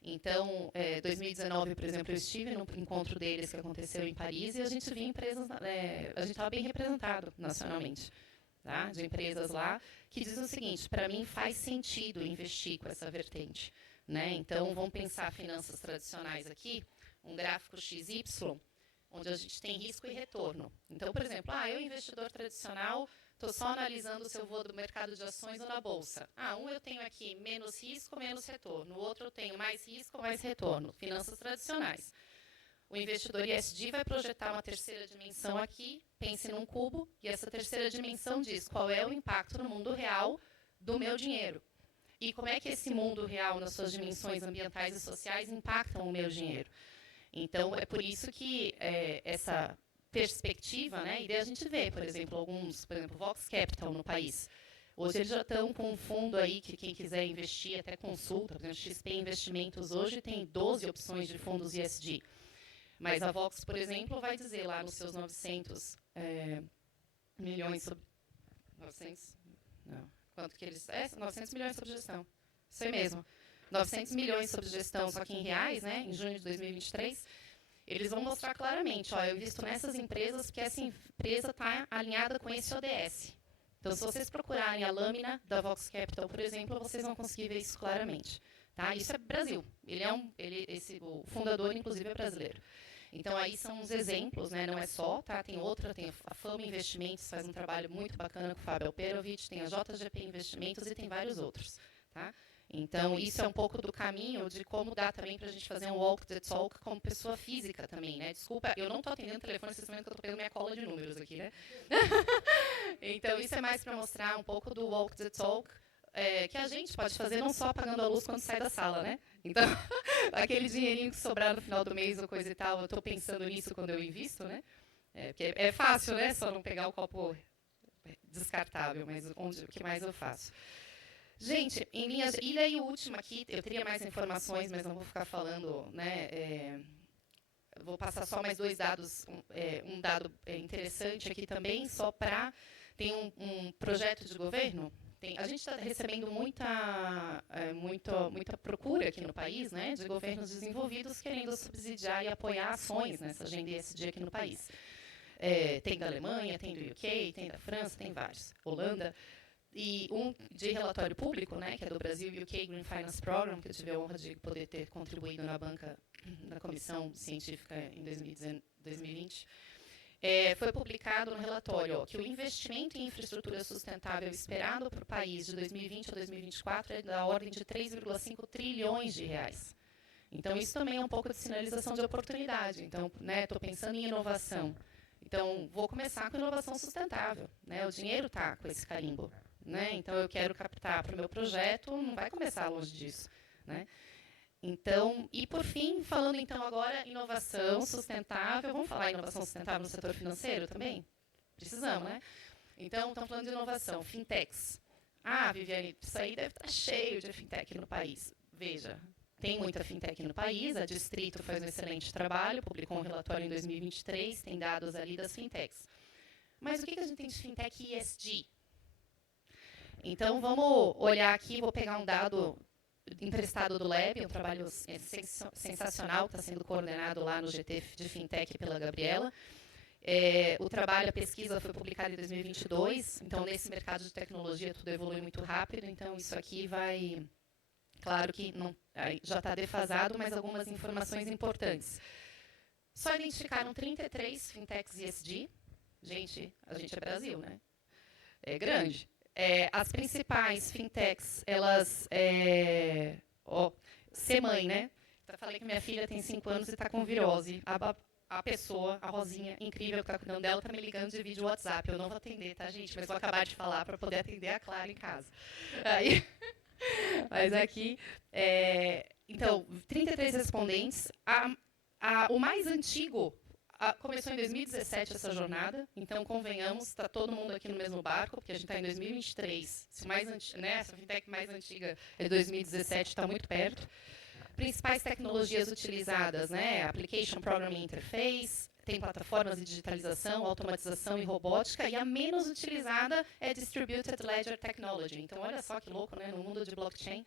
Então, 2019, por exemplo, eu estive no encontro deles que aconteceu em Paris e a gente via empresas, a gente estava bem representado nacionalmente. Tá, de empresas lá, que dizem o seguinte, para mim faz sentido investir com essa vertente. Né? Então, vamos pensar finanças tradicionais aqui, um gráfico XY, onde a gente tem risco e retorno. Então, por exemplo, eu investidor tradicional, estou só analisando se eu vou do mercado de ações ou na bolsa. Eu tenho aqui menos risco, menos retorno. O outro eu tenho mais risco, mais retorno. Finanças tradicionais. O investidor ESG vai projetar uma terceira dimensão aqui, pense num cubo, e essa terceira dimensão diz qual é o impacto no mundo real do meu dinheiro. E como é que esse mundo real, nas suas dimensões ambientais e sociais, impactam o meu dinheiro. Então, é por isso que essa perspectiva, né, e daí a gente vê, por exemplo, Vox Capital no país. Hoje eles já estão com um fundo aí que quem quiser investir até consulta, por exemplo, XP Investimentos hoje tem 12 opções de fundos ESG. Mas a Vox, por exemplo, vai dizer lá nos seus 900 milhões sobre... 900? Não. Quanto que eles... 900 milhões sobre gestão. Isso aí mesmo. 900 milhões sobre gestão, só que em reais, né, em junho de 2023. Eles vão mostrar claramente, eu invisto nessas empresas porque essa empresa está alinhada com esse ODS. Então, se vocês procurarem a lâmina da Vox Capital, por exemplo, vocês vão conseguir ver isso claramente. Tá? Isso é Brasil. O fundador, inclusive, é brasileiro. Então, aí são uns exemplos, né? Não é só, tá? Tem a Fama Investimentos, faz um trabalho muito bacana com o Fábio Alperovitch, tem a JGP Investimentos e tem vários outros. Tá? Então, isso é um pouco do caminho de como dá também para a gente fazer um walk the talk como pessoa física também, né? Desculpa, eu não estou atendendo o telefone, vocês estão vendo que eu estou pegando minha cola de números aqui, né? Então, isso é mais para mostrar um pouco do walk the talk, que a gente pode fazer não só apagando a luz quando sai da sala, né? Então, aquele dinheirinho que sobrar no final do mês ou coisa e tal, eu estou pensando nisso quando eu invisto, né? Porque é fácil, né? Só não pegar o copo descartável, mas o que mais eu faço? Gente, em linhas... E aí o último aqui, eu teria mais informações, mas não vou ficar falando, né? vou passar só mais 2 dados, um dado interessante aqui também, só para... Tem um projeto de governo, a gente está recebendo muita procura aqui no país, né, de governos desenvolvidos querendo subsidiar e apoiar ações nessa agenda ESG aqui no país. Tem da Alemanha, tem do UK, tem da França, tem vários. Holanda. E um de relatório público, né, que é do Brasil UK Green Finance Program, que eu tive a honra de poder ter contribuído na banca da comissão científica em 2020, foi publicado no relatório que o investimento em infraestrutura sustentável esperado para o país de 2020 a 2024 é da ordem de 3,5 trilhões de reais. Então, isso também é um pouco de sinalização de oportunidade. Então, estou pensando em inovação. Então, vou começar com inovação sustentável. Né? O dinheiro está com esse carimbo. Né? Então, eu quero captar para o meu projeto, não vai começar longe disso. Né? Então, e por fim, falando então agora inovação sustentável, vamos falar inovação sustentável no setor financeiro também? Precisamos, né? Então, estamos falando de inovação, fintechs. Viviane, isso aí deve estar cheio de fintech no país. Veja, tem muita fintech no país, a Distrito faz um excelente trabalho, publicou um relatório em 2023, tem dados ali das fintechs. Mas o que a gente tem de fintech ESG? Então, vamos olhar aqui, vou pegar um dado emprestado do Lab, um trabalho sensacional que está sendo coordenado lá no GT de Fintech pela Gabriela. O trabalho, a pesquisa foi publicada em 2022, então nesse mercado de tecnologia tudo evolui muito rápido, então isso aqui vai, claro que não, já está defasado, mas algumas informações importantes. Só identificaram 33 fintechs ESG, a gente é Brasil, né? É grande. As principais fintechs, elas... ser mãe, né? Eu falei que minha filha tem 5 anos e está com virose. A pessoa, a Rosinha, incrível, que está cuidando dela, está me ligando de vídeo WhatsApp. Eu não vou atender, tá, gente? Mas vou acabar de falar para poder atender a Clara em casa. Aí, mas aqui... então, 33 respondentes. O mais antigo... começou em 2017 essa jornada, então convenhamos, está todo mundo aqui no mesmo barco, porque a gente está em 2023, essa fintech mais antiga é de 2017, está muito perto. Principais tecnologias utilizadas, né? Application Programming Interface, tem plataformas de digitalização, automatização e robótica, e a menos utilizada é Distributed Ledger Technology. Então, olha só que louco, né? No mundo de blockchain.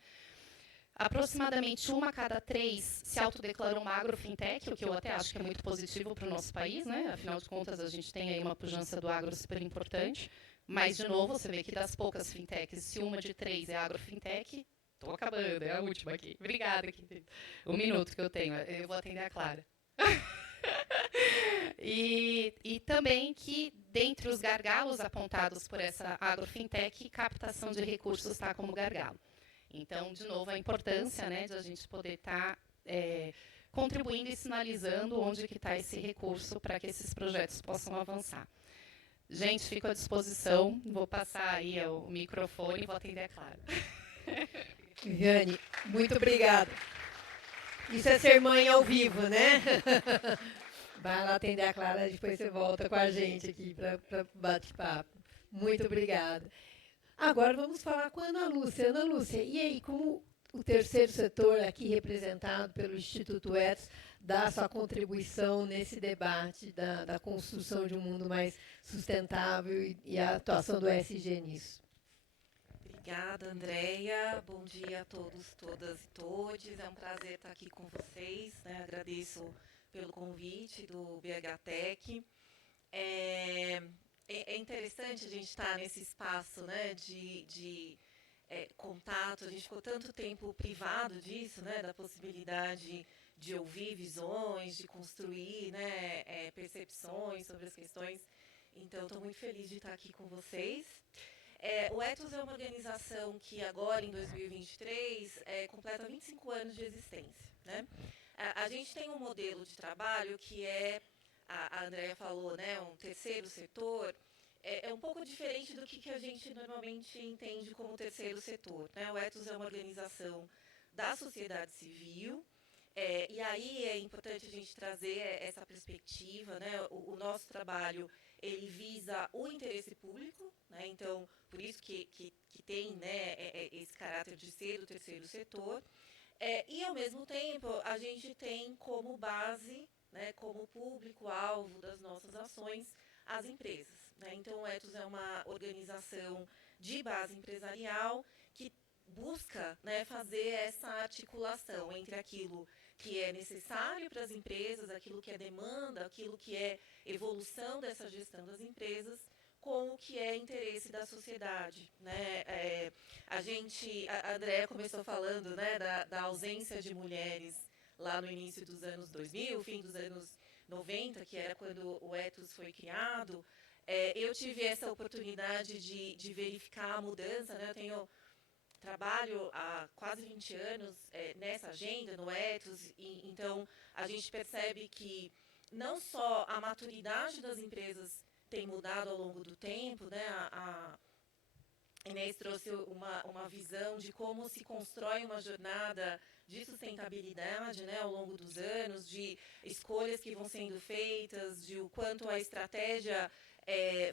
Aproximadamente 1 a cada 3 se autodeclarou uma agrofintech, o que eu até acho que é muito positivo para o nosso país, né? Afinal de contas, a gente tem aí uma pujança do agro super importante. Mas, de novo, você vê que das poucas fintechs, se uma de 3 é agrofintech, estou acabando, é a última aqui. Obrigada, aqui. 1 minuto que eu tenho, eu vou atender a Clara. E também que, dentre os gargalos apontados por essa agrofintech, captação de recursos está como gargalo. Então, de novo, a importância, né, de a gente poder estar contribuindo e sinalizando onde que está esse recurso para que esses projetos possam avançar. Gente, fico à disposição. Vou passar aí o microfone e vou atender a Clara. Viviane, muito obrigada. Isso é ser mãe ao vivo, né? Vai lá atender a Clara, depois você volta com a gente aqui para bate-papo. Muito obrigada. Agora vamos falar com a Ana Lúcia. Ana Lúcia, e aí, como o terceiro setor aqui representado pelo Instituto Ethos dá sua contribuição nesse debate da construção de um mundo mais sustentável e a atuação do ESG nisso? Obrigada, Andréia. Bom dia a todos, todas e todes. É um prazer estar aqui com vocês. Né? Agradeço pelo convite do BHTech. É interessante a gente estar nesse espaço, né, de contato. A gente ficou tanto tempo privado disso, né, da possibilidade de ouvir visões, de construir, né, percepções sobre as questões. Então, estou muito feliz de estar aqui com vocês. O Ethos é uma organização que agora, em 2023, completa 25 anos de existência. Né? A gente tem um modelo de trabalho que a Andréia falou, né, um terceiro setor, é um pouco diferente do que a gente normalmente entende como terceiro setor. Né? O Ethos é uma organização da sociedade civil, e aí é importante a gente trazer essa perspectiva. Né? O nosso trabalho ele visa o interesse público, né? Então, por isso que tem, né, esse caráter de ser o terceiro setor, e, ao mesmo tempo, a gente tem como base né, como público-alvo das nossas ações as empresas, né? Então, o Ethos é uma organização de base empresarial que busca, né, fazer essa articulação entre aquilo que é necessário para as empresas, aquilo que é demanda, aquilo que é evolução dessa gestão das empresas, com o que é interesse da sociedade, né? A Andrea começou falando, né, da ausência de mulheres lá no início dos anos 2000, fim dos anos 90, que era quando o Ethos foi criado. Eu tive essa oportunidade de verificar a mudança, né? Trabalho há quase 20 anos nessa agenda, no Ethos, então a gente percebe que não só a maturidade das empresas tem mudado ao longo do tempo, né? A Inês trouxe uma visão de como se constrói uma jornada de sustentabilidade, né, ao longo dos anos, de escolhas que vão sendo feitas, de o quanto a estratégia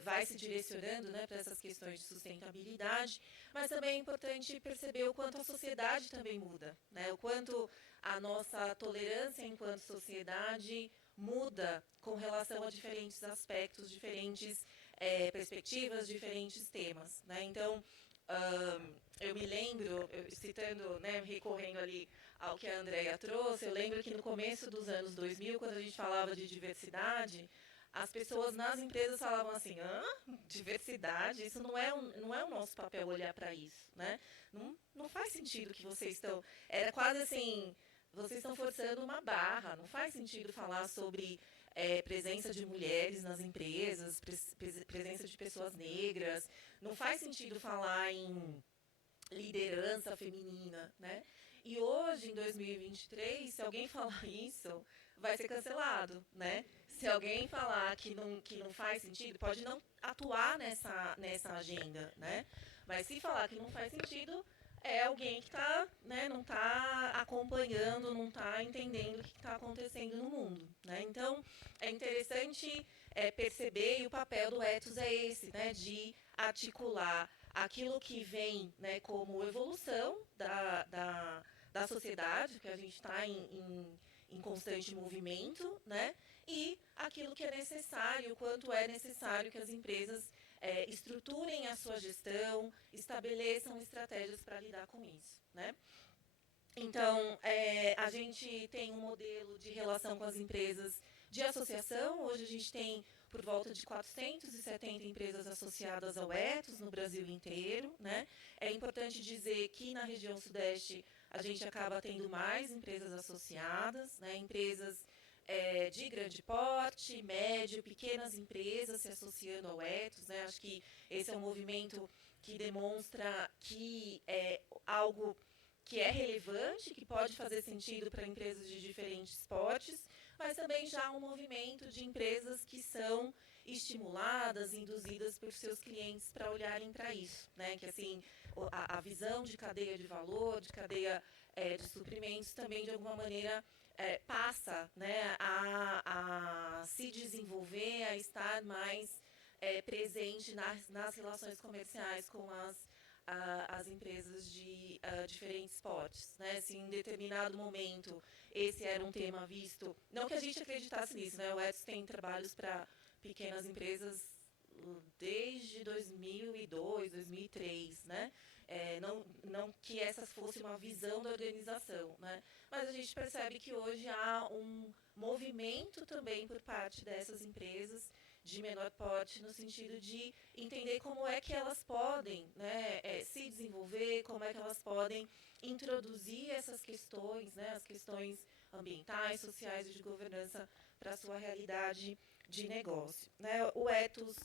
vai se direcionando, né, para essas questões de sustentabilidade, mas também é importante perceber o quanto a sociedade também muda, né, o quanto a nossa tolerância enquanto sociedade muda com relação a diferentes aspectos, diferentes perspectivas, diferentes temas, né? Então, eu me lembro, citando, né, recorrendo ali ao que a Andrea trouxe, eu lembro que no começo dos anos 2000, quando a gente falava de diversidade, as pessoas nas empresas falavam assim, diversidade, isso não é o nosso papel olhar para isso, né? Não faz sentido que vocês estão... Era quase assim, vocês estão forçando uma barra, não faz sentido falar sobre presença de mulheres nas empresas, presença de pessoas negras, não faz sentido falar em liderança feminina, né? E hoje, em 2023, se alguém falar isso, vai ser cancelado, né? Se alguém falar que não faz sentido, pode não atuar nessa agenda, né? Mas se falar que não faz sentido, é alguém que né, não está acompanhando, não está entendendo o que está acontecendo no mundo, né? Então, é interessante perceber, e o papel do Ethos é esse, né, de articular aquilo que vem, né, como evolução da sociedade, que a gente está em constante movimento, né, e aquilo que é necessário, o quanto é necessário que as empresas estruturem a sua gestão, estabeleçam estratégias para lidar com isso, né? Então, a gente tem um modelo de relação com as empresas de associação. Hoje a gente tem por volta de 470 empresas associadas ao Ethos no Brasil inteiro, né? É importante dizer que na região sudeste a gente acaba tendo mais empresas associadas, né? Empresas de grande porte, médio, pequenas empresas se associando ao Ethos, né? Acho que esse é um movimento que demonstra que é algo que é relevante, que pode fazer sentido para empresas de diferentes portes, mas também já um movimento de empresas que são estimuladas, induzidas por seus clientes para olharem para isso, né? Que assim a visão de cadeia de valor, de cadeia de suprimentos também de alguma maneira passa, né, a se desenvolver, a estar mais presente nas relações comerciais com as empresas de diferentes portes, né? Se em determinado momento esse era um tema visto, não que a gente acreditasse nisso, né? O Ethos tem trabalhos para pequenas empresas desde 2002, 2003, né? Não que essa fosse uma visão da organização, né? Mas a gente percebe que hoje há um movimento também por parte dessas empresas de menor porte, no sentido de entender como é que elas podem, né, se desenvolver, como é que elas podem introduzir essas questões, né, as questões ambientais, sociais e de governança para a sua realidade de negócio, né? O Ethos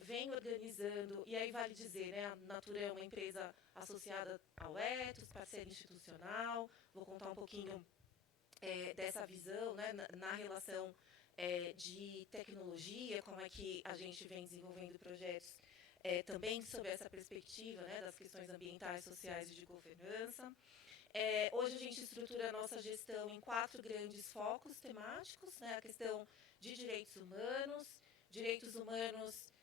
vem organizando, e aí vale dizer, né, a Natura é uma empresa associada ao Ethos, parceira institucional. Vou contar um pouquinho dessa visão, né, na relação de tecnologia, como é que a gente vem desenvolvendo projetos também sob essa perspectiva, né, das questões ambientais, sociais e de governança. Hoje a gente estrutura a nossa gestão em 4 grandes focos temáticos, né, a questão de direitos humanos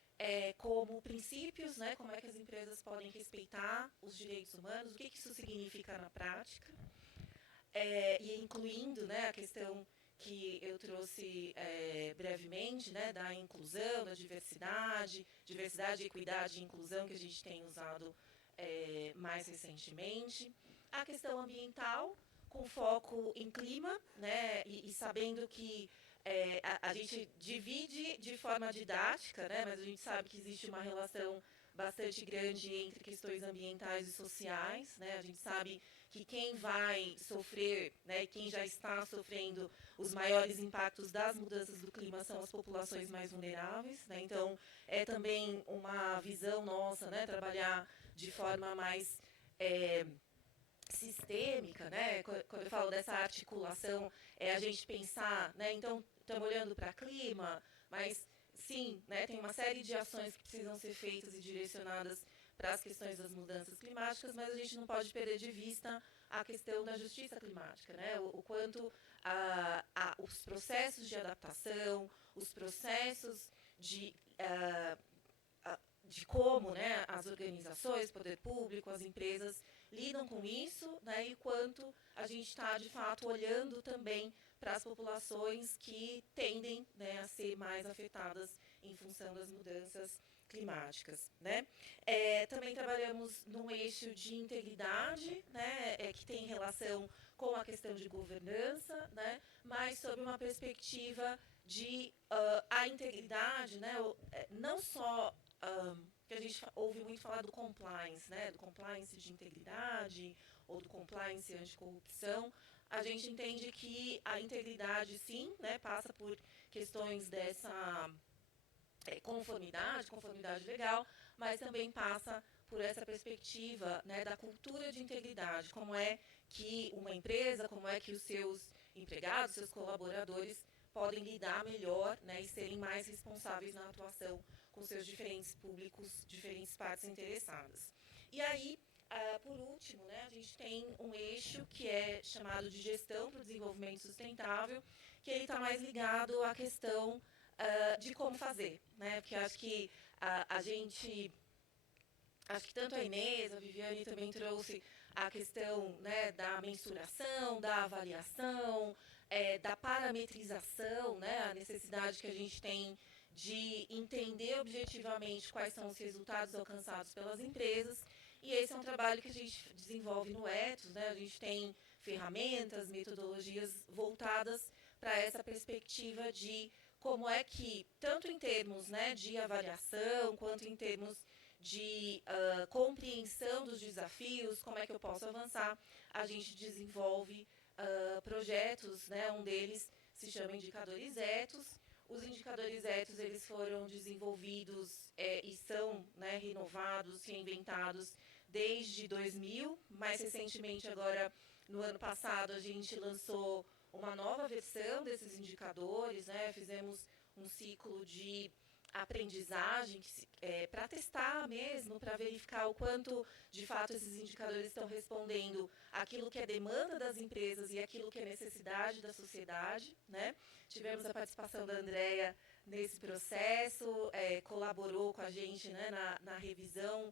como princípios, né, como é que as empresas podem respeitar os direitos humanos, o que isso significa na prática, e incluindo, né, a questão que eu trouxe brevemente, né, da inclusão, da diversidade, diversidade, equidade e inclusão, que a gente tem usado mais recentemente. A questão ambiental, com foco em clima, né, e sabendo que a gente divide de forma didática, né, mas a gente sabe que existe uma relação bastante grande entre questões ambientais e sociais, né? A gente sabe que quem vai sofrer, né, quem já está sofrendo os maiores impactos das mudanças do clima são as populações mais vulneráveis, né? Então, é também uma visão nossa, né, trabalhar de forma mais sistêmica, né? Quando eu falo dessa articulação, é a gente pensar, né? Então, estamos olhando para clima, mas sim, né, tem uma série de ações que precisam ser feitas e direcionadas para as questões das mudanças climáticas, mas a gente não pode perder de vista a questão da justiça climática, né? O quanto os processos de adaptação, os processos de como, né, as organizações, poder público, as empresas lidam com isso, né, e quanto a gente está, de fato, olhando também para as populações que tendem, né, a ser mais afetadas em função das mudanças climáticas, né? Também trabalhamos num eixo de integridade, né, que tem relação com a questão de governança, né, mas sob uma perspectiva de a integridade, né, não só que a gente ouve muito falar do compliance, né, do compliance de integridade ou do compliance anticorrupção. A gente entende que a integridade, sim, né, passa por questões dessa conformidade legal, mas também passa por essa perspectiva, né, da cultura de integridade, como é que uma empresa, como é que os seus empregados, seus colaboradores podem lidar melhor, né, e serem mais responsáveis na atuação com seus diferentes públicos, diferentes partes interessadas. E aí, por último, né, a gente tem um eixo que é chamado de gestão para o desenvolvimento sustentável, que ele está mais ligado à questão de como fazer, né, porque acho que acho que tanto a Inês, a Viviane também trouxe a questão, né, da mensuração, da avaliação, da parametrização, né, a necessidade que a gente tem de entender objetivamente quais são os resultados alcançados pelas empresas, e esse é um trabalho que a gente desenvolve no Ethos, né, a gente tem ferramentas, metodologias voltadas para essa perspectiva de como é que, tanto em termos, né, de avaliação, quanto em termos de compreensão dos desafios, como é que eu posso avançar, a gente desenvolve projetos, né, um deles se chama Indicadores Ethos. Os indicadores Ethos, eles foram desenvolvidos e são, né, renovados, reinventados desde 2000. Mais recentemente, agora, no ano passado, a gente lançou uma nova versão desses indicadores, né, fizemos um ciclo de aprendizagem para testar mesmo, para verificar o quanto, de fato, esses indicadores estão respondendo àquilo que é demanda das empresas e àquilo que é necessidade da sociedade, né? Tivemos a participação da Andrea nesse processo, colaborou com a gente, né, na revisão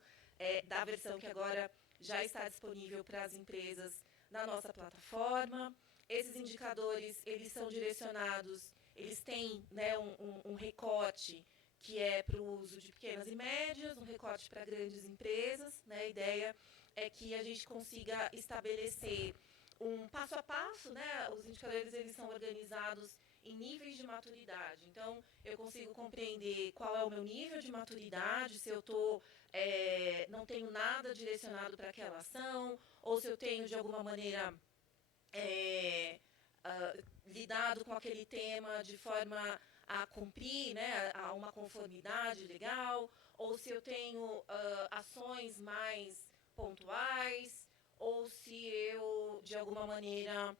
da versão que agora já está disponível para as empresas na nossa plataforma. Esses indicadores, eles são direcionados, eles têm, né, um recorte que é para o uso de pequenas e médias, um recorte para grandes empresas, né? A ideia é que a gente consiga estabelecer um passo a passo, né? Os indicadores, eles são organizados em níveis de maturidade. Então, eu consigo compreender qual é o meu nível de maturidade, se eu não tenho nada direcionado para aquela ação, ou se eu tenho, de alguma maneira, lidado com aquele tema de forma a cumprir, né, a uma conformidade legal, ou se eu tenho ações mais pontuais, ou se eu, de alguma maneira,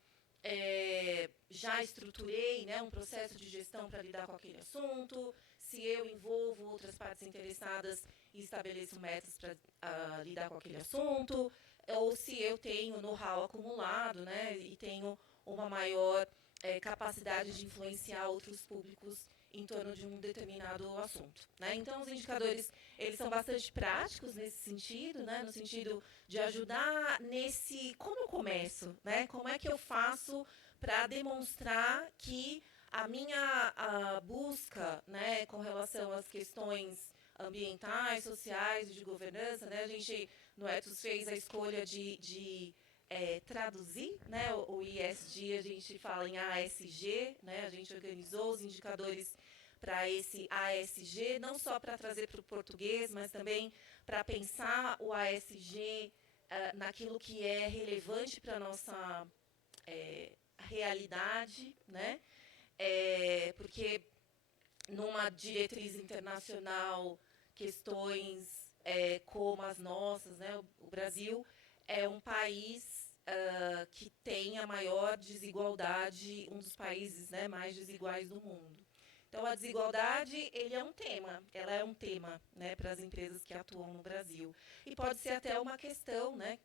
já estruturei, né, um processo de gestão para lidar com aquele assunto, se eu envolvo outras partes interessadas e estabeleço metas para lidar com aquele assunto, ou se eu tenho know-how acumulado, né, e tenho uma maior capacidade de influenciar outros públicos em torno de um determinado assunto, né? Então, os indicadores, eles são bastante práticos nesse sentido, né? No sentido de ajudar nesse... Como eu começo, né? Como é que eu faço para demonstrar que a busca, né, com relação às questões ambientais, sociais e de governança, né, a gente no Ethos fez a escolha de traduzir, né, o ISD, a gente fala em ASG, né, a gente organizou os indicadores para esse ASG, não só para trazer para o português, mas também para pensar o ASG naquilo que é relevante para a nossa realidade, né? Porque numa diretriz internacional, questões como as nossas, né? O Brasil é um país que tem a maior desigualdade, um dos países, né, mais desiguais do mundo. Então, a desigualdade, ela é um tema, né, para as empresas que atuam no Brasil. E pode ser até uma questão, né,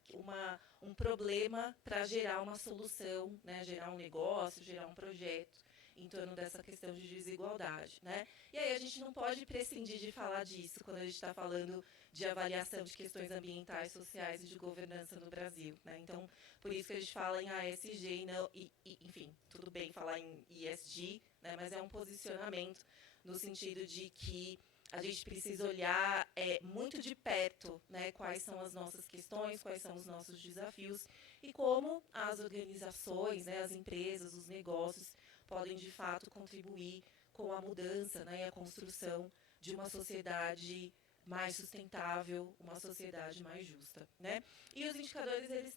um problema para gerar uma solução, né, gerar um negócio, gerar um projeto em torno dessa questão de desigualdade, né? E aí a gente não pode prescindir de falar disso quando a gente está falando de avaliação de questões ambientais, sociais e de governança no Brasil, né? Então, por isso que a gente fala em ASG e não, enfim, tudo bem falar em ESG, né? Mas é um posicionamento no sentido de que a gente precisa olhar muito de perto, né, quais são as nossas questões, quais são os nossos desafios e como as organizações, né, as empresas, os negócios podem, de fato, contribuir com a mudança, né, e a construção de uma sociedade mais sustentável, uma sociedade mais justa, né? E os indicadores, eles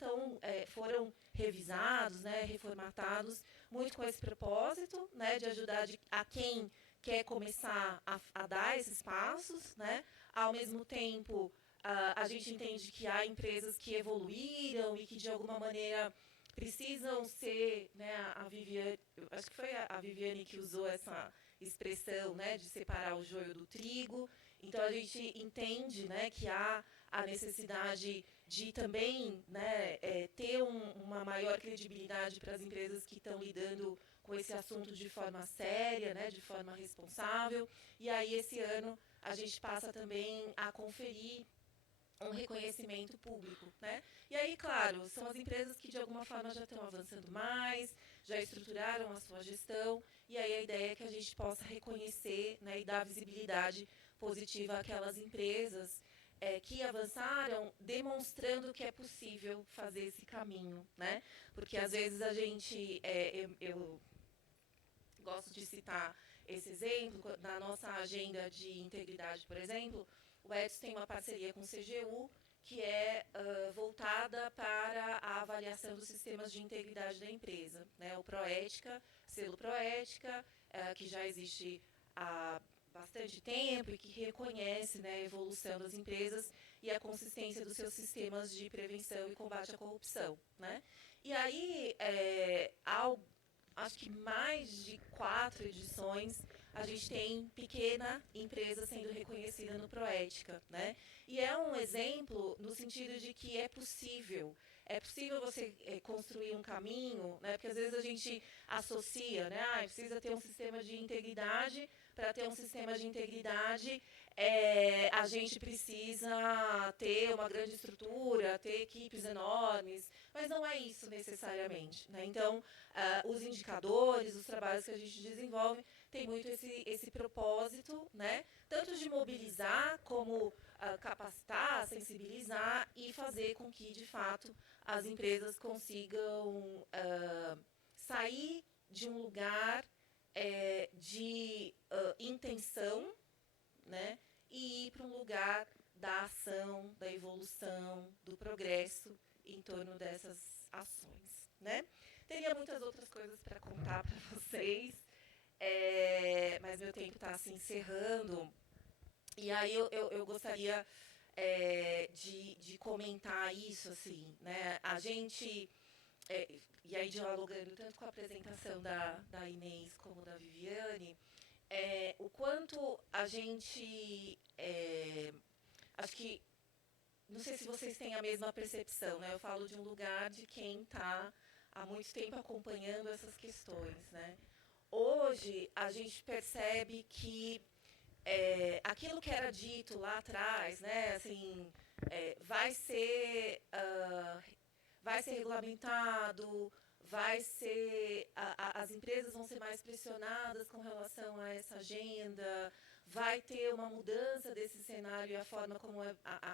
foram revisados, né, reformatados, muito com esse propósito, né, de ajudar a quem quer começar a dar esses passos, né? Ao mesmo tempo, a gente entende que há empresas que evoluíram e que, de alguma maneira, precisam ser, né, a Viviane, acho que foi a Viviane que usou essa expressão, né, de separar o joio do trigo. Então, a gente entende, né, que há a necessidade de também, né, ter uma maior credibilidade para as empresas que estão lidando com esse assunto de forma séria, né, de forma responsável. E aí, esse ano, a gente passa também a conferir um reconhecimento público, né? E aí, claro, são as empresas que de alguma forma já estão avançando mais, já estruturaram a sua gestão, e aí a ideia é que a gente possa reconhecer, né, e dar visibilidade positiva àquelas empresas que avançaram, demonstrando que é possível fazer esse caminho, né? Porque às vezes a gente, eu gosto de citar esse exemplo, na nossa agenda de integridade, por exemplo, o Ethos tem uma parceria com o CGU, que é voltada para a avaliação dos sistemas de integridade da empresa, né? O Proética, selo Proética, que já existe há bastante tempo e que reconhece, né, a evolução das empresas e a consistência dos seus sistemas de prevenção e combate à corrupção, né? E aí, acho que mais de 4 edições, a gente tem pequena empresa sendo reconhecida no Proética, né? E é um exemplo no sentido de que é possível você construir um caminho, né? Porque às vezes a gente associa, né? Precisa ter um sistema de integridade. Para ter um sistema de integridade, a gente precisa ter uma grande estrutura, ter equipes enormes, mas não é isso necessariamente, né? Então, os indicadores, os trabalhos que a gente desenvolve, tem muito esse propósito, né? Tanto de mobilizar como capacitar, sensibilizar e fazer com que, de fato, as empresas consigam sair de um lugar de intenção, né, e ir para um lugar da ação, da evolução, do progresso em torno dessas ações, né? Teria muitas outras coisas para contar para vocês, mas meu tempo está se encerrando. E aí eu gostaria de comentar isso, assim, né? A gente... e aí dialogando tanto com a apresentação da Inês como da Viviane, o quanto a gente, acho que, não sei se vocês têm a mesma percepção, né? Eu falo de um lugar de quem está há muito tempo acompanhando essas questões, né? Hoje, a gente percebe que aquilo que era dito lá atrás, né? Assim, vai ser regulamentado, as empresas vão ser mais pressionadas com relação a essa agenda, vai ter uma mudança desse cenário e a forma como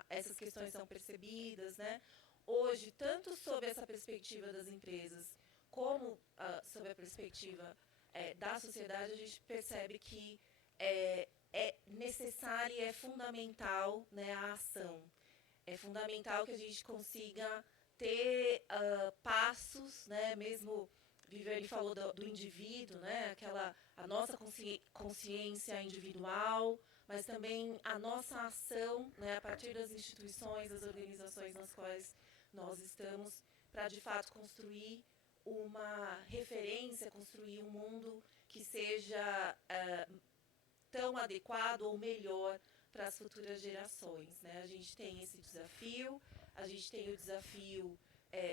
essas questões são percebidas, né? Hoje, tanto sob essa perspectiva das empresas, como sob a perspectiva da sociedade, a gente percebe que é necessária e é fundamental, né, a ação. É fundamental que a gente consiga ter passos, né, mesmo Viviane falou do indivíduo, né, a nossa consciência individual, mas também a nossa ação, né, a partir das instituições, das organizações nas quais nós estamos, para de fato construir uma referência, construir um mundo que seja tão adequado ou melhor para as futuras gerações, né? A gente tem esse desafio, a gente tem o desafio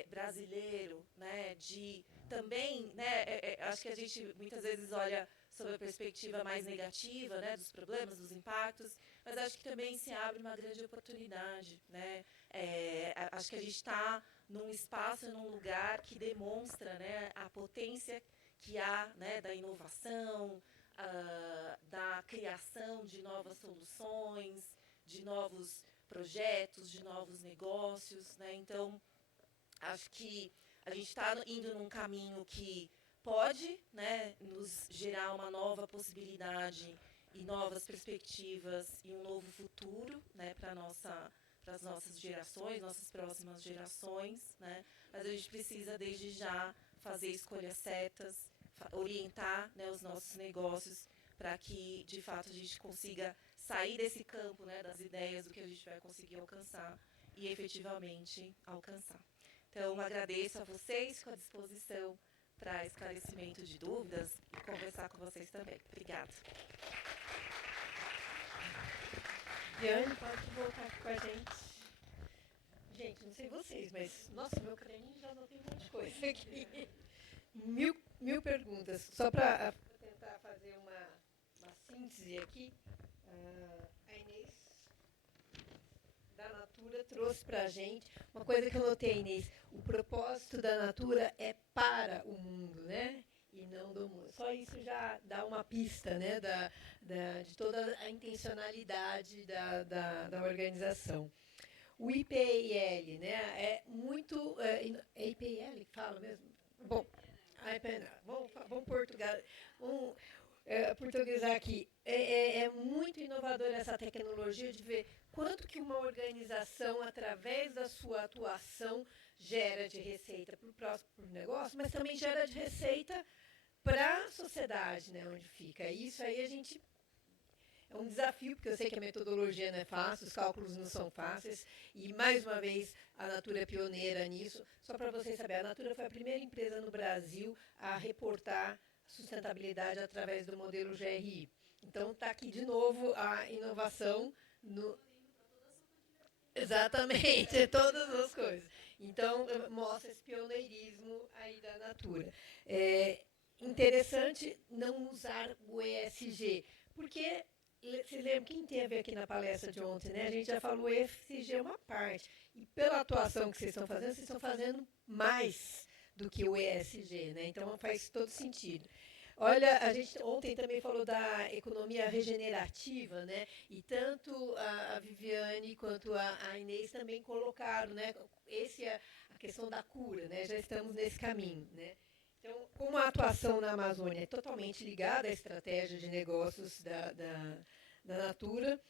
brasileiro, né, de também, né, acho que a gente muitas vezes olha sob a perspectiva mais negativa, né, dos problemas, dos impactos, mas acho que também se abre uma grande oportunidade, né? Acho que a gente está num espaço, num lugar que demonstra, né, a potência que há, né, da inovação, da criação de novas soluções, de novos projetos, de novos negócios, né? Então, acho que a gente está indo num caminho que pode, né, nos gerar uma nova possibilidade e novas perspectivas e um novo futuro, né, para as nossas gerações, nossas próximas gerações, né? Mas a gente precisa, desde já, fazer escolhas certas, orientar, né, os nossos negócios para que, de fato, a gente consiga sair desse campo, né, das ideias, do que a gente vai conseguir alcançar e efetivamente alcançar. Então, agradeço a vocês, fico à disposição para esclarecimento de dúvidas e conversar com vocês também. Obrigada. Diane, pode voltar aqui com a gente. Gente, não sei vocês, mas, nossa, meu caderninho já anotei um monte de coisa aqui. Mil perguntas. Só para tentar fazer uma síntese aqui, a Inês da Natura trouxe para a gente uma coisa que eu notei, Inês. O propósito da Natura é para o mundo, né? E não do mundo. Só isso já dá uma pista, né, de toda a intencionalidade da organização. O IPIL, né, é muito... É IPIL que fala mesmo? Bom, vamos portuguesar aqui. É muito inovadora essa tecnologia de ver quanto que uma organização, através da sua atuação, gera de receita para o próximo negócio, mas também gera de receita para a sociedade, né, onde fica. Isso aí a gente... É um desafio, porque eu sei que a metodologia não é fácil, os cálculos não são fáceis, e, mais uma vez, a Natura é pioneira nisso. Só para vocês saberem, a Natura foi a primeira empresa no Brasil a reportar sustentabilidade através do modelo GRI. Então, está aqui, de novo, a inovação no... Exatamente, todas as coisas. Então, mostra esse pioneirismo aí da Natura. Interessante não usar o ESG, porque... Vocês lembram, quem teve aqui na palestra de ontem, né? A gente já falou, o ESG é uma parte. E pela atuação que vocês estão fazendo mais do que o ESG, né? Então faz todo sentido. Olha, a gente ontem também falou da economia regenerativa, né? E tanto a Viviane quanto a Inês também colocaram, né? A questão da cura, né? Já estamos nesse caminho, né? Então, como a atuação na Amazônia é totalmente ligada à estratégia de negócios da Natura,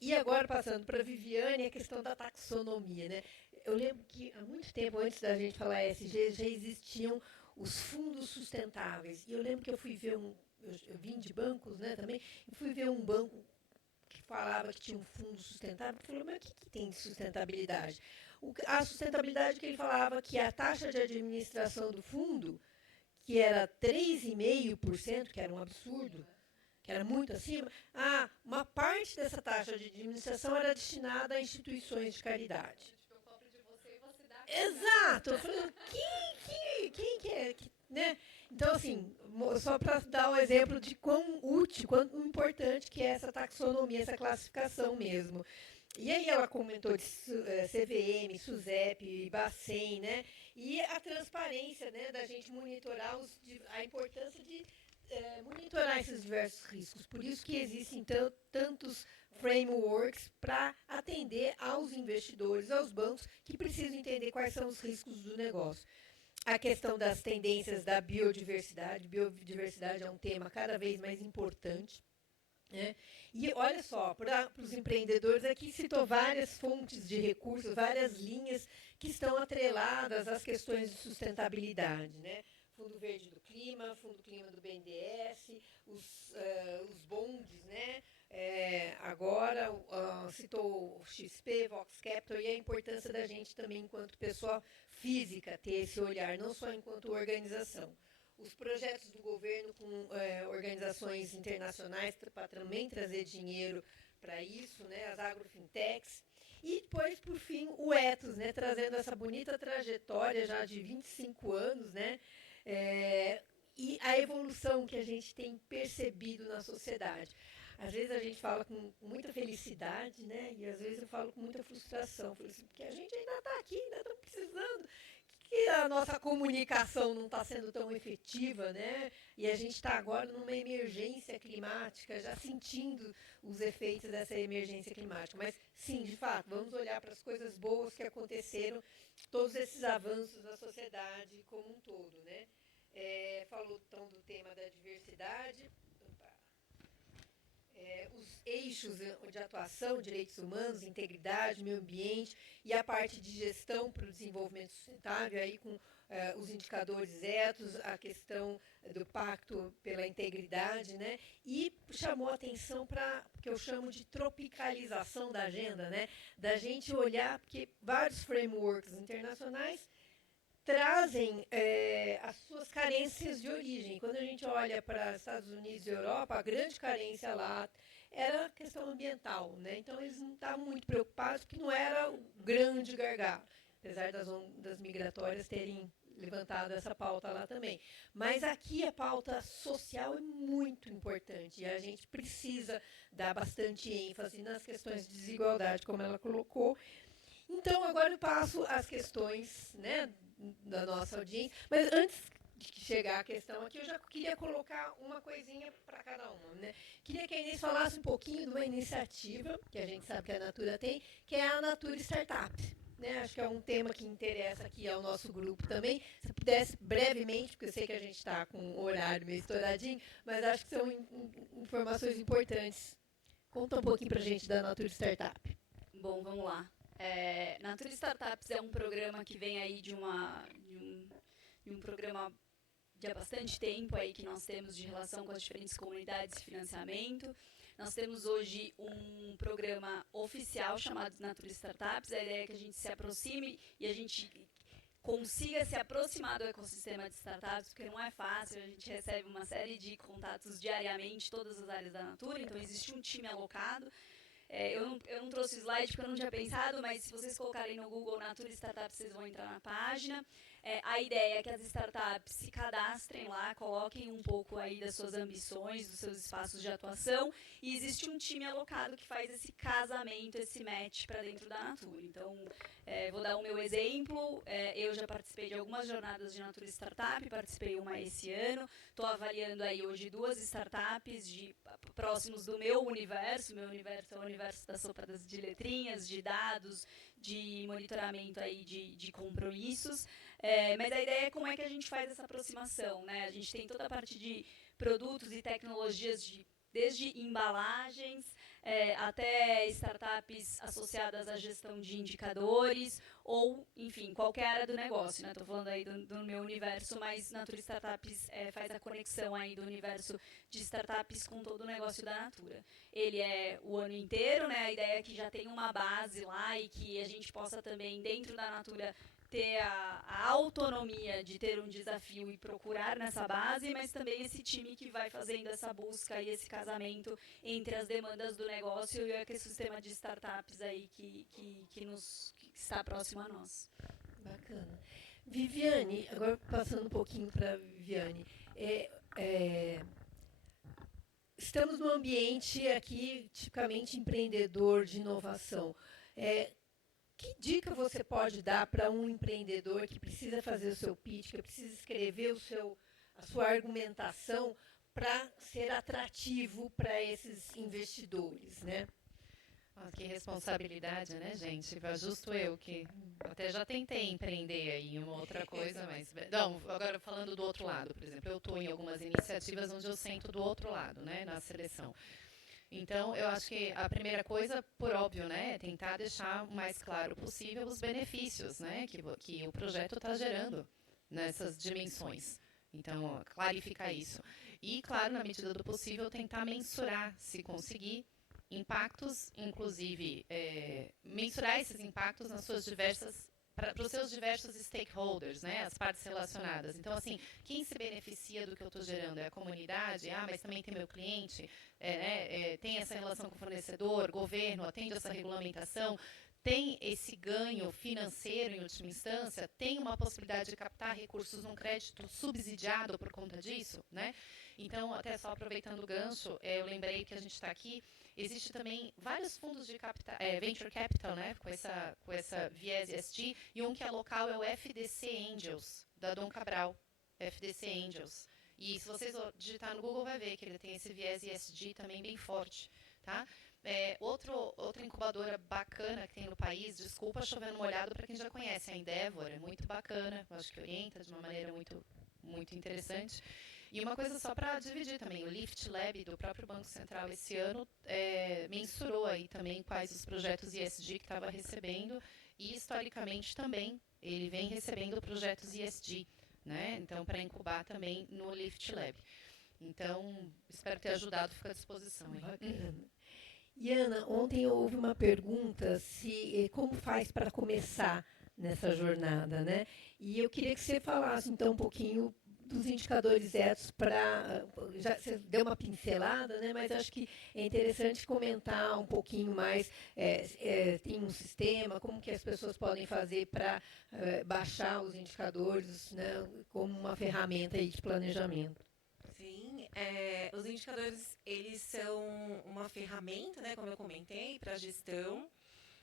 e agora passando para a Viviane, a questão da taxonomia, né? Eu lembro que há muito tempo, antes da gente falar ESG, já existiam os fundos sustentáveis. E eu lembro que eu fui ver eu vim de bancos, né, também, e fui ver um banco que falava que tinha um fundo sustentável, e falei, mas o que tem de sustentabilidade? A sustentabilidade que ele falava que a taxa de administração do fundo, que era 3,5%, que era um absurdo, que era muito acima, uma parte dessa taxa de administração era destinada a instituições de caridade. Exato! Eu falei, quem que é? Né? Então, assim, só para dar um exemplo de quão útil, quão importante que é essa taxonomia, essa classificação mesmo. E aí ela comentou de CVM, SUSEP, Bacen, né? E a transparência, né, da gente monitorar a importância de monitorar esses diversos riscos. Por isso que existem tantos frameworks para atender aos investidores, aos bancos, que precisam entender quais são os riscos do negócio. A questão das tendências da biodiversidade. Biodiversidade é um tema cada vez mais importante. Né? E olha só, para os empreendedores, aqui citou várias fontes de recursos, várias linhas que estão atreladas às questões de sustentabilidade. Né? Fundo Verde do Clima, Fundo Clima do BNDES, os bondes, né? Agora citou o XP, Vox Capital, e a importância da gente também, enquanto pessoa física, ter esse olhar, não só enquanto organização. Os projetos do governo com organizações internacionais para também trazer dinheiro para isso, né? As agrofintechs. E depois, por fim, o ethos, né? Trazendo essa bonita trajetória já de 25 anos, né? E a evolução que a gente tem percebido na sociedade. Às vezes a gente fala com muita felicidade, né? E às vezes eu falo com muita frustração, porque a gente ainda está aqui, ainda estamos precisando, que a nossa comunicação não está sendo tão efetiva, né? E a gente está agora numa emergência climática, já sentindo os efeitos dessa emergência climática. Mas, sim, de fato, vamos olhar para as coisas boas que aconteceram, todos esses avanços na sociedade como um todo, né? Falou, então, do tema da diversidade. Os eixos de atuação, direitos humanos, integridade, meio ambiente e a parte de gestão para o desenvolvimento sustentável, aí com os indicadores ethos, a questão do pacto pela integridade, né? E chamou a atenção para o que eu chamo de tropicalização da agenda, né? Da gente olhar, porque vários frameworks internacionais trazem as suas carências de origem. Quando a gente olha para Estados Unidos e Europa, a grande carência lá era a questão ambiental, né? Então eles não estavam muito preocupados, porque não era o grande gargalo, apesar das ondas migratórias terem levantado essa pauta lá também. Mas aqui a pauta social é muito importante, e a gente precisa dar bastante ênfase nas questões de desigualdade, como ela colocou. Então, agora eu passo às questões, né, da nossa audiência. Mas antes de chegar à questão aqui, eu já queria colocar uma coisinha para cada uma. Né? Queria que a Inês falasse um pouquinho de uma iniciativa, que a gente sabe que a Natura tem, que é a Natura Startup. Né? Acho que é um tema que interessa aqui ao nosso grupo também. Se pudesse brevemente, porque eu sei que a gente está com o horário meio estouradinho, mas acho que são informações importantes. Conta um pouquinho para a gente da Natura Startup. Bom, vamos lá. Natura Startups é um programa que vem aí de um programa de há bastante tempo aí que nós temos de relação com as diferentes comunidades de financiamento. Nós temos hoje um programa oficial chamado Natura Startups. A ideia é que a gente se aproxime e a gente consiga se aproximar do ecossistema de startups, porque não é fácil, a gente recebe uma série de contatos diariamente, todas as áreas da Natura, então existe um time alocado. Eu não trouxe o slide porque eu não tinha pensado, mas se vocês colocarem no Google Natura Startups, vocês vão entrar na página. A ideia é que as startups se cadastrem lá, coloquem um pouco aí das suas ambições, dos seus espaços de atuação, e existe um time alocado que faz esse casamento, esse match para dentro da Natura. Então, vou dar o meu exemplo. Eu já participei de algumas jornadas de Natura Startup, participei uma esse ano. Estou avaliando aí hoje 2 startups próximos do meu universo. Meu universo é o universo das sopas de letrinhas, de dados, de monitoramento aí de compromissos. Mas a ideia é como é que a gente faz essa aproximação, né? A gente tem toda a parte de produtos e tecnologias desde embalagens até startups associadas à gestão de indicadores ou, enfim, qualquer área do negócio, né? Estou falando aí do meu universo, mas Natura Startups faz a conexão aí do universo de startups com todo o negócio da Natura. Ele é o ano inteiro, né? A ideia é que já tem uma base lá e que a gente possa também, dentro da Natura, ter a autonomia de ter um desafio e procurar nessa base, mas também esse time que vai fazendo essa busca e esse casamento entre as demandas do negócio e o ecossistema de startups aí que está próximo a nós. Bacana. Viviane, agora passando um pouquinho para a Viviane, estamos num ambiente aqui tipicamente empreendedor de inovação. Que dica você pode dar para um empreendedor que precisa fazer o seu pitch, que precisa escrever a sua argumentação para ser atrativo para esses investidores, né? Que responsabilidade, né, gente? Justo eu que até já tentei empreender aí uma outra coisa, mas... Não, agora falando do outro lado, por exemplo, eu estou em algumas iniciativas onde eu sento do outro lado, né, na seleção. Então, eu acho que a primeira coisa, por óbvio, né, é tentar deixar o mais claro possível os benefícios, né, que o projeto está gerando nessas dimensões. Então, clarificar isso. E, claro, na medida do possível, tentar mensurar, se conseguir, impactos, inclusive, mensurar esses impactos nas suas diversas... para os seus diversos stakeholders, né, as partes relacionadas. Então, assim, quem se beneficia do que eu estou gerando é a comunidade, mas também tem meu cliente, tem essa relação com o fornecedor, governo, atende essa regulamentação, tem esse ganho financeiro em última instância, tem uma possibilidade de captar recursos num crédito subsidiado por conta disso, né? Então, até só aproveitando o gancho, eu lembrei que a gente está aqui, existe também vários fundos de venture capital, né, com essa viés ESG, e um que é local é o FDC Angels, da Dom Cabral, FDC Angels. E se vocês digitar no Google, vai ver que ele tem esse viés ESG também bem forte, tá? Outra incubadora bacana que tem no país, desculpa chovendo molhado para quem já conhece, a Endeavor, é muito bacana, acho que orienta de uma maneira muito, muito interessante. E uma coisa só para dividir também, o Lift Lab do próprio Banco Central esse ano mensurou aí também quais os projetos ESG que estava recebendo e historicamente também ele vem recebendo projetos ESG, né? Então, para incubar também no Lift Lab. Então, espero ter ajudado, fico à disposição. Bacana. E, Ana, ontem houve uma pergunta como faz para começar nessa jornada, né? E eu queria que você falasse, então, um pouquinho dos indicadores éticos já você deu uma pincelada, né? Mas acho que é interessante comentar um pouquinho mais. Tem um sistema, como que as pessoas podem fazer para baixar os indicadores, né? Como uma ferramenta aí de planejamento. Sim, os indicadores, eles são uma ferramenta, né, como eu comentei, para gestão.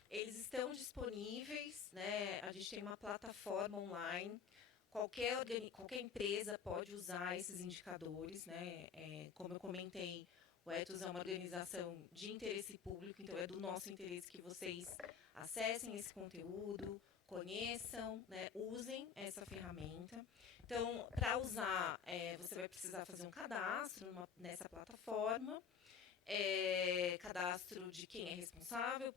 Eles estão disponíveis, né, a gente tem uma plataforma online, qualquer empresa pode usar esses indicadores, né, como eu comentei, o Ethos é uma organização de interesse público, então é do nosso interesse que vocês acessem esse conteúdo, conheçam, né, usem essa ferramenta. Então, para usar, você vai precisar fazer um cadastro nessa plataforma, cadastro de quem é responsável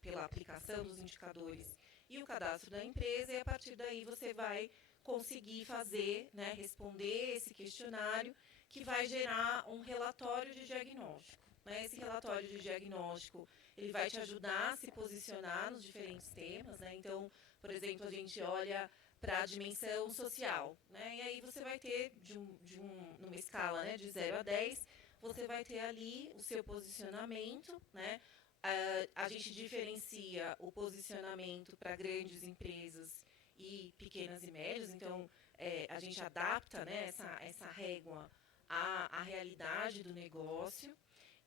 pela aplicação dos indicadores e o cadastro da empresa, e a partir daí você vai conseguir fazer, né, responder esse questionário, que vai gerar um relatório de diagnóstico. Né? Esse relatório de diagnóstico, ele vai te ajudar a se posicionar nos diferentes temas. Né? Então, por exemplo, a gente olha para a dimensão social, né? E aí você vai ter, numa escala, né, de 0 a 10, você vai ter ali o seu posicionamento, né? A gente diferencia o posicionamento para grandes empresas e pequenas e médias, então a gente adapta, né, essa régua à realidade do negócio,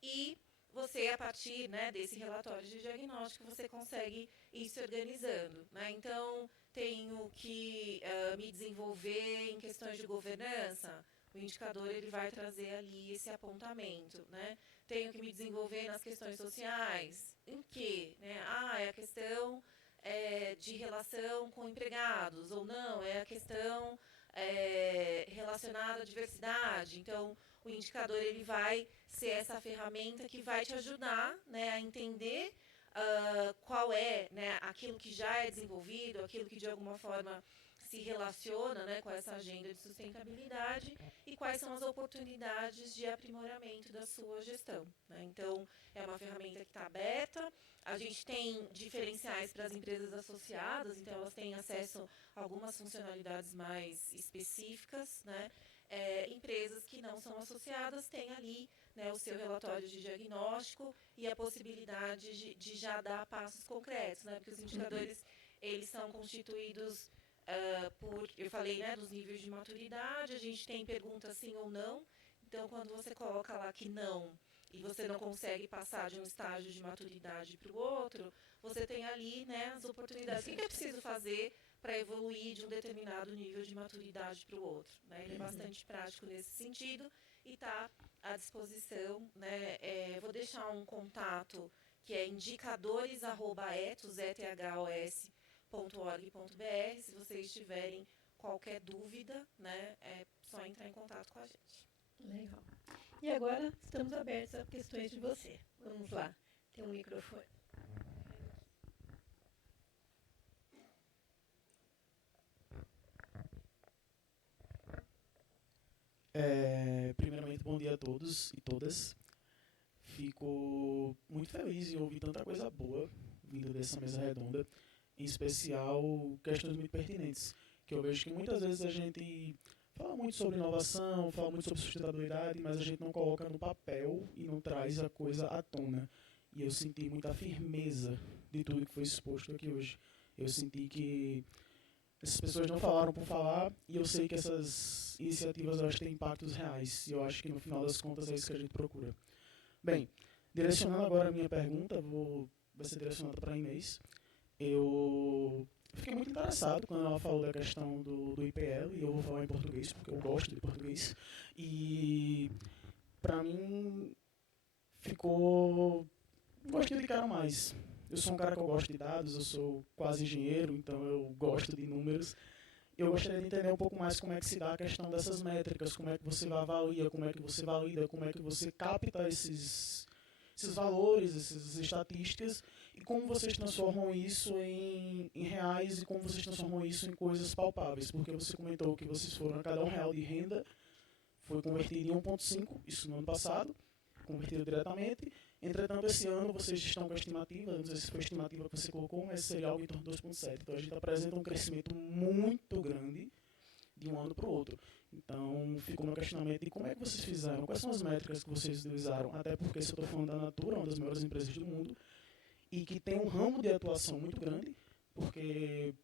e você, a partir, né, desse relatório de diagnóstico, você consegue ir se organizando. Né? Então, tenho que me desenvolver em questões de governança, o indicador ele vai trazer ali esse apontamento. Né? Tenho que me desenvolver nas questões sociais. Em quê? Né? É a questão de relação com empregados, ou não, é a questão relacionada à diversidade. Então, o indicador ele vai ser essa ferramenta que vai te ajudar, né, a entender qual é, né, aquilo que já é desenvolvido, aquilo que de alguma forma se relaciona, né, com essa agenda de sustentabilidade, e quais são as oportunidades de aprimoramento da sua gestão. Né? Então, é uma ferramenta que está aberta. A gente tem diferenciais para as empresas associadas, então elas têm acesso a algumas funcionalidades mais específicas. Né? Empresas que não são associadas têm ali, né, o seu relatório de diagnóstico e a possibilidade de já dar passos concretos, né? Porque os indicadores eles são constituídos eu falei, né, dos níveis de maturidade, a gente tem perguntas sim ou não, Então, quando você coloca lá que não, e você não consegue passar de um estágio de maturidade para o outro, você tem ali, né, as oportunidades. O que é preciso fazer para evoluir de um determinado nível de maturidade para o outro? Né? Ele é bastante prático nesse sentido e está à disposição. Né? Vou deixar um contato que é indicadores@ethos.org.br. Se vocês tiverem qualquer dúvida, né, é só entrar em contato com a gente. Legal. E agora estamos abertos a questões de você. Vamos lá. Tem um microfone. Primeiramente, bom dia a todos e todas. Fico muito feliz em ouvir tanta coisa boa vindo dessa mesa redonda, em especial questões muito pertinentes, que eu vejo que muitas vezes a gente fala muito sobre inovação, fala muito sobre sustentabilidade, mas a gente não coloca no papel e não traz a coisa à tona. E eu senti muita firmeza de tudo que foi exposto aqui hoje. Eu senti que essas pessoas não falaram por falar, e eu sei que essas iniciativas elas têm impactos reais, e eu acho que no final das contas é isso que a gente procura. Bem, direcionando agora a minha pergunta, vai ser direcionada para a Inês. Eu fiquei muito interessado quando ela falou da questão do IPL, e eu vou falar em português, porque eu gosto de português, e para mim ficou um gostinho de quero mais. Eu sou um cara que eu gosto de dados, eu sou quase engenheiro, então eu gosto de números. Eu gostaria de entender um pouco mais como é que se dá a questão dessas métricas, como é que você avalia, como é que você valida, como é que você capta esses valores, essas estatísticas, e como vocês transformam isso em reais e como vocês transformam isso em coisas palpáveis. Porque você comentou que vocês foram a cada R$1 de renda, foi convertido em 1,5, isso no ano passado, convertido diretamente. Entretanto, esse ano vocês estão com a estimativa, não sei se foi a estimativa que você colocou, mas seria algo em torno de 2,7. Então a gente apresenta um crescimento muito grande de um ano para o outro. Então, ficou no questionamento de como é que vocês fizeram, quais são as métricas que vocês utilizaram, até porque se eu estou falando da Natura, uma das maiores empresas do mundo, e que tem um ramo de atuação muito grande, porque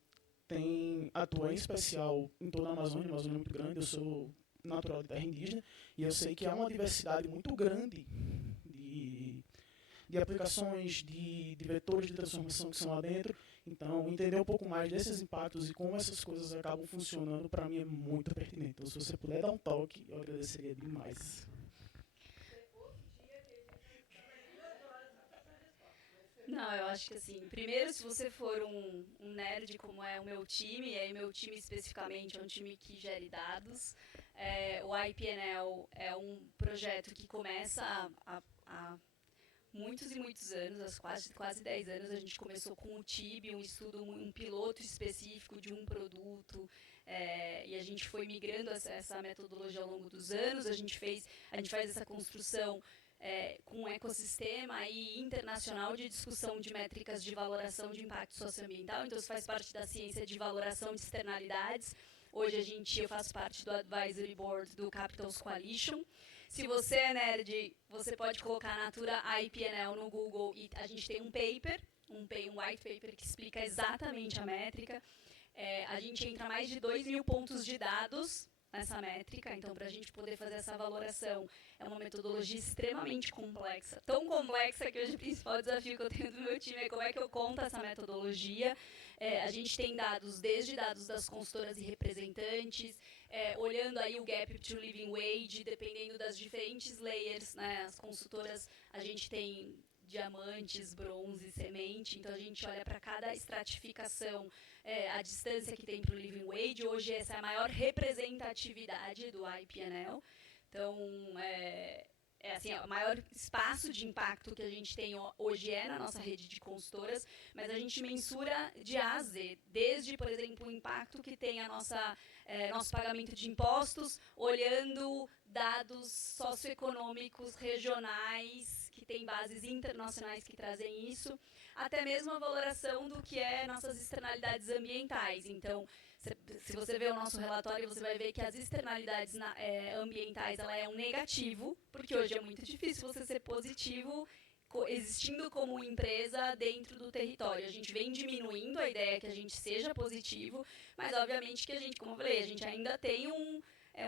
atua em especial em toda a Amazônia é muito grande, eu sou natural de terra indígena, e eu sei que há uma diversidade muito grande de aplicações, de vetores de transformação que são lá dentro. Então, entender um pouco mais desses impactos e como essas coisas acabam funcionando, para mim é muito pertinente. Então, se você puder dar um toque, eu agradeceria demais. Não, eu acho que assim, primeiro, se você for um nerd como é o meu time, e aí meu time especificamente é um time que gere dados, o IPNL é um projeto que começa há muitos e muitos anos, há quase 10 anos, a gente começou com o TIB, um estudo, um piloto específico de um produto, e a gente foi migrando essa metodologia ao longo dos anos, a gente faz essa construção com um ecossistema aí internacional de discussão de métricas de valoração de impacto socioambiental, então isso faz parte da ciência de valoração de externalidades. Hoje eu faço parte do Advisory Board do Capitals Coalition. Se você é nerd, você pode colocar Natura IPNL no Google e a gente tem um paper, um white paper que explica exatamente a métrica. A gente entra mais de 2.000 pontos de dados nessa métrica, então para a gente poder fazer essa valoração é uma metodologia extremamente complexa, tão complexa que hoje o principal desafio que eu tenho do meu time é como é que eu conto essa metodologia. A gente tem dados, desde dados das consultoras e representantes, olhando aí o gap to living wage, dependendo das diferentes layers, né, as consultoras, a gente tem diamantes, bronze, semente, então a gente olha para cada estratificação, a distância que tem para o living wage. Hoje essa é a maior representatividade do IPNL, então assim, o maior espaço de impacto que a gente tem hoje na nossa rede de consultoras, mas a gente mensura de A a Z, desde, por exemplo, o impacto que tem nosso pagamento de impostos, olhando dados socioeconômicos regionais, que tem bases internacionais que trazem isso, até mesmo a valoração do que nossas externalidades ambientais. Então, se você ver o nosso relatório, você vai ver que as externalidades ambientais ela é um negativo, porque hoje é muito difícil você ser positivo existindo como empresa dentro do território. A gente vem diminuindo a ideia que a gente seja positivo, mas obviamente que a gente, como eu falei, a gente ainda tem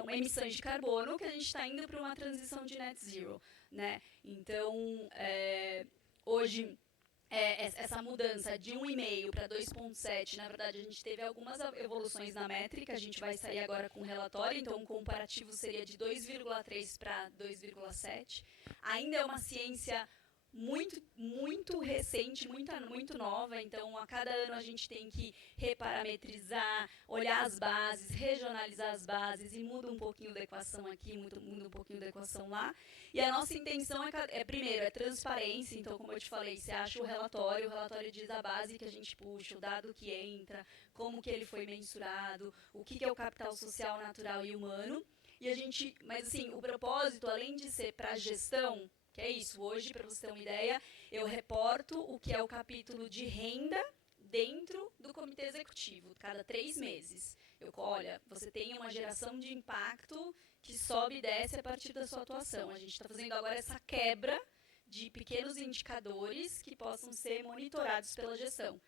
emissões de carbono, que a gente está indo para uma transição de net zero, né? Então, hoje, essa mudança de 1,5 para 2,7, na verdade, a gente teve algumas evoluções na métrica, a gente vai sair agora com um relatório, então o comparativo seria de 2,3 para 2,7. Ainda é uma ciência muito recente, muito nova, então a cada ano a gente tem que reparametrizar, olhar as bases, regionalizar as bases, e muda um pouquinho da equação aqui, muda um pouquinho da equação lá. E a nossa intenção primeiro, é transparência, então como eu te falei, você acha o relatório diz a base que a gente puxa, o dado que entra, como que ele foi mensurado, o que é o capital social, natural e humano. Mas assim, o propósito, além de ser para a gestão, que é isso, hoje, para você ter uma ideia, eu reporto o que é o capítulo de renda dentro do comitê executivo, cada 3 meses. Olha, você tem uma geração de impacto que sobe e desce a partir da sua atuação. A gente está fazendo agora essa quebra de pequenos indicadores que possam ser monitorados pela gestão.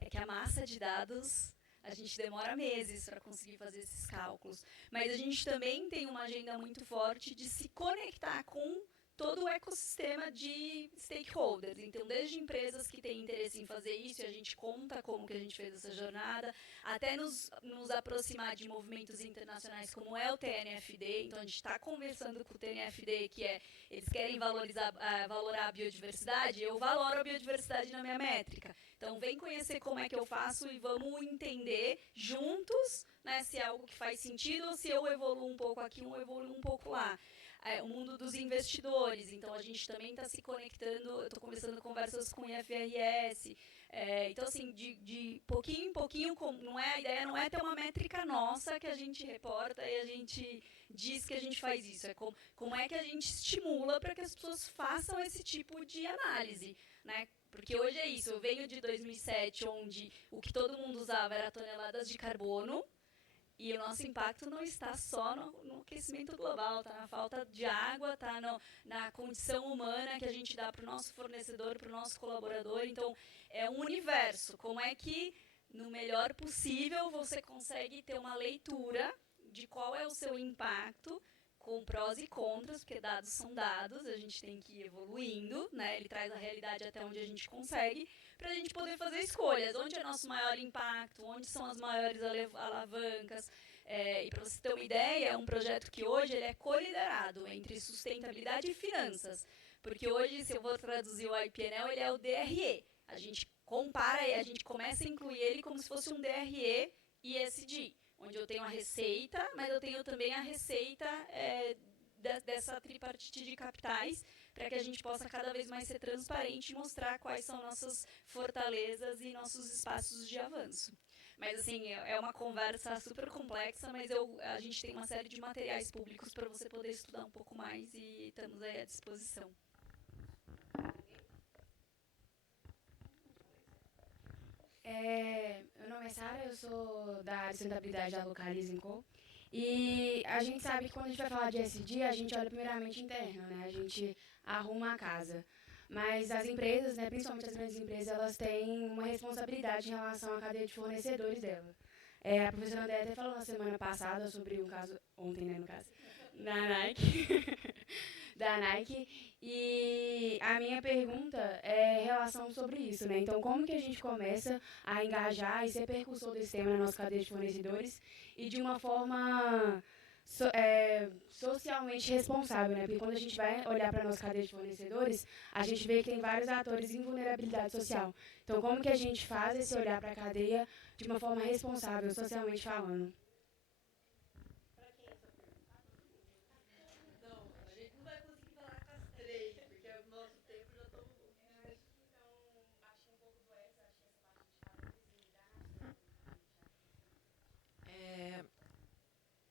É que a massa de dados, a gente demora meses para conseguir fazer esses cálculos. Mas a gente também tem uma agenda muito forte de se conectar com todo o ecossistema de stakeholders. Então, desde empresas que têm interesse em fazer isso, e a gente conta como que a gente fez essa jornada, até nos aproximar de movimentos internacionais como é o TNFD. Então, a gente está conversando com o TNFD, eles querem valorar a biodiversidade, eu valoro a biodiversidade na minha métrica. Então, vem conhecer como é que eu faço e vamos entender juntos, né, se é algo que faz sentido ou se eu evoluo um pouco aqui, eu evoluo um pouco lá. O mundo dos investidores, então a gente também está se conectando, eu estou começando conversas com o IFRS, então assim, de pouquinho em pouquinho, a ideia não é ter uma métrica nossa que a gente reporta e a gente diz que a gente faz isso, como é que a gente estimula para que as pessoas façam esse tipo de análise, né? Porque hoje é isso, eu venho de 2007, onde o que todo mundo usava era toneladas de carbono, e o nosso impacto não está só no aquecimento global, está na falta de água, está na condição humana que a gente dá para o nosso fornecedor, para o nosso colaborador. Então, é um universo. Como é que, no melhor possível, você consegue ter uma leitura de qual é o seu impacto, com prós e contras, porque dados são dados, a gente tem que ir evoluindo, né? Ele traz a realidade até onde a gente consegue, para a gente poder fazer escolhas. Onde é nosso maior impacto, onde são as maiores alavancas. E para você ter uma ideia, é um projeto que hoje ele é coliderado entre sustentabilidade e finanças. Porque hoje, se eu vou traduzir o IPNL, ele é o DRE. A gente compara e a gente começa a incluir ele como se fosse um DRE e ESG, onde eu tenho a receita, mas eu tenho também a receita dessa tripartite de capitais, para que a gente possa cada vez mais ser transparente e mostrar quais são nossas fortalezas e nossos espaços de avanço. Mas, assim, é uma conversa super complexa, mas a gente tem uma série de materiais públicos para você poder estudar um pouco mais e estamos aí à disposição. Meu nome é Sara, eu sou da área de sustentabilidade da Localize & Co. E a gente sabe que quando a gente vai falar de ESG, a gente olha primeiramente interno, né? A gente arruma a casa. Mas as empresas, né, principalmente as grandes empresas, elas têm uma responsabilidade em relação à cadeia de fornecedores dela. A professora André até falou na semana passada sobre um caso, ontem, né, no caso, da Nike. da Nike. E a minha pergunta é em relação sobre isso, né? Então, como que a gente começa a engajar e ser percussor desse tema na nossa cadeia de fornecedores e de uma forma socialmente responsável, né? Porque quando a gente vai olhar para a nossa cadeia de fornecedores, a gente vê que tem vários atores em vulnerabilidade social. Então, como que a gente faz esse olhar para a cadeia de uma forma responsável, socialmente falando?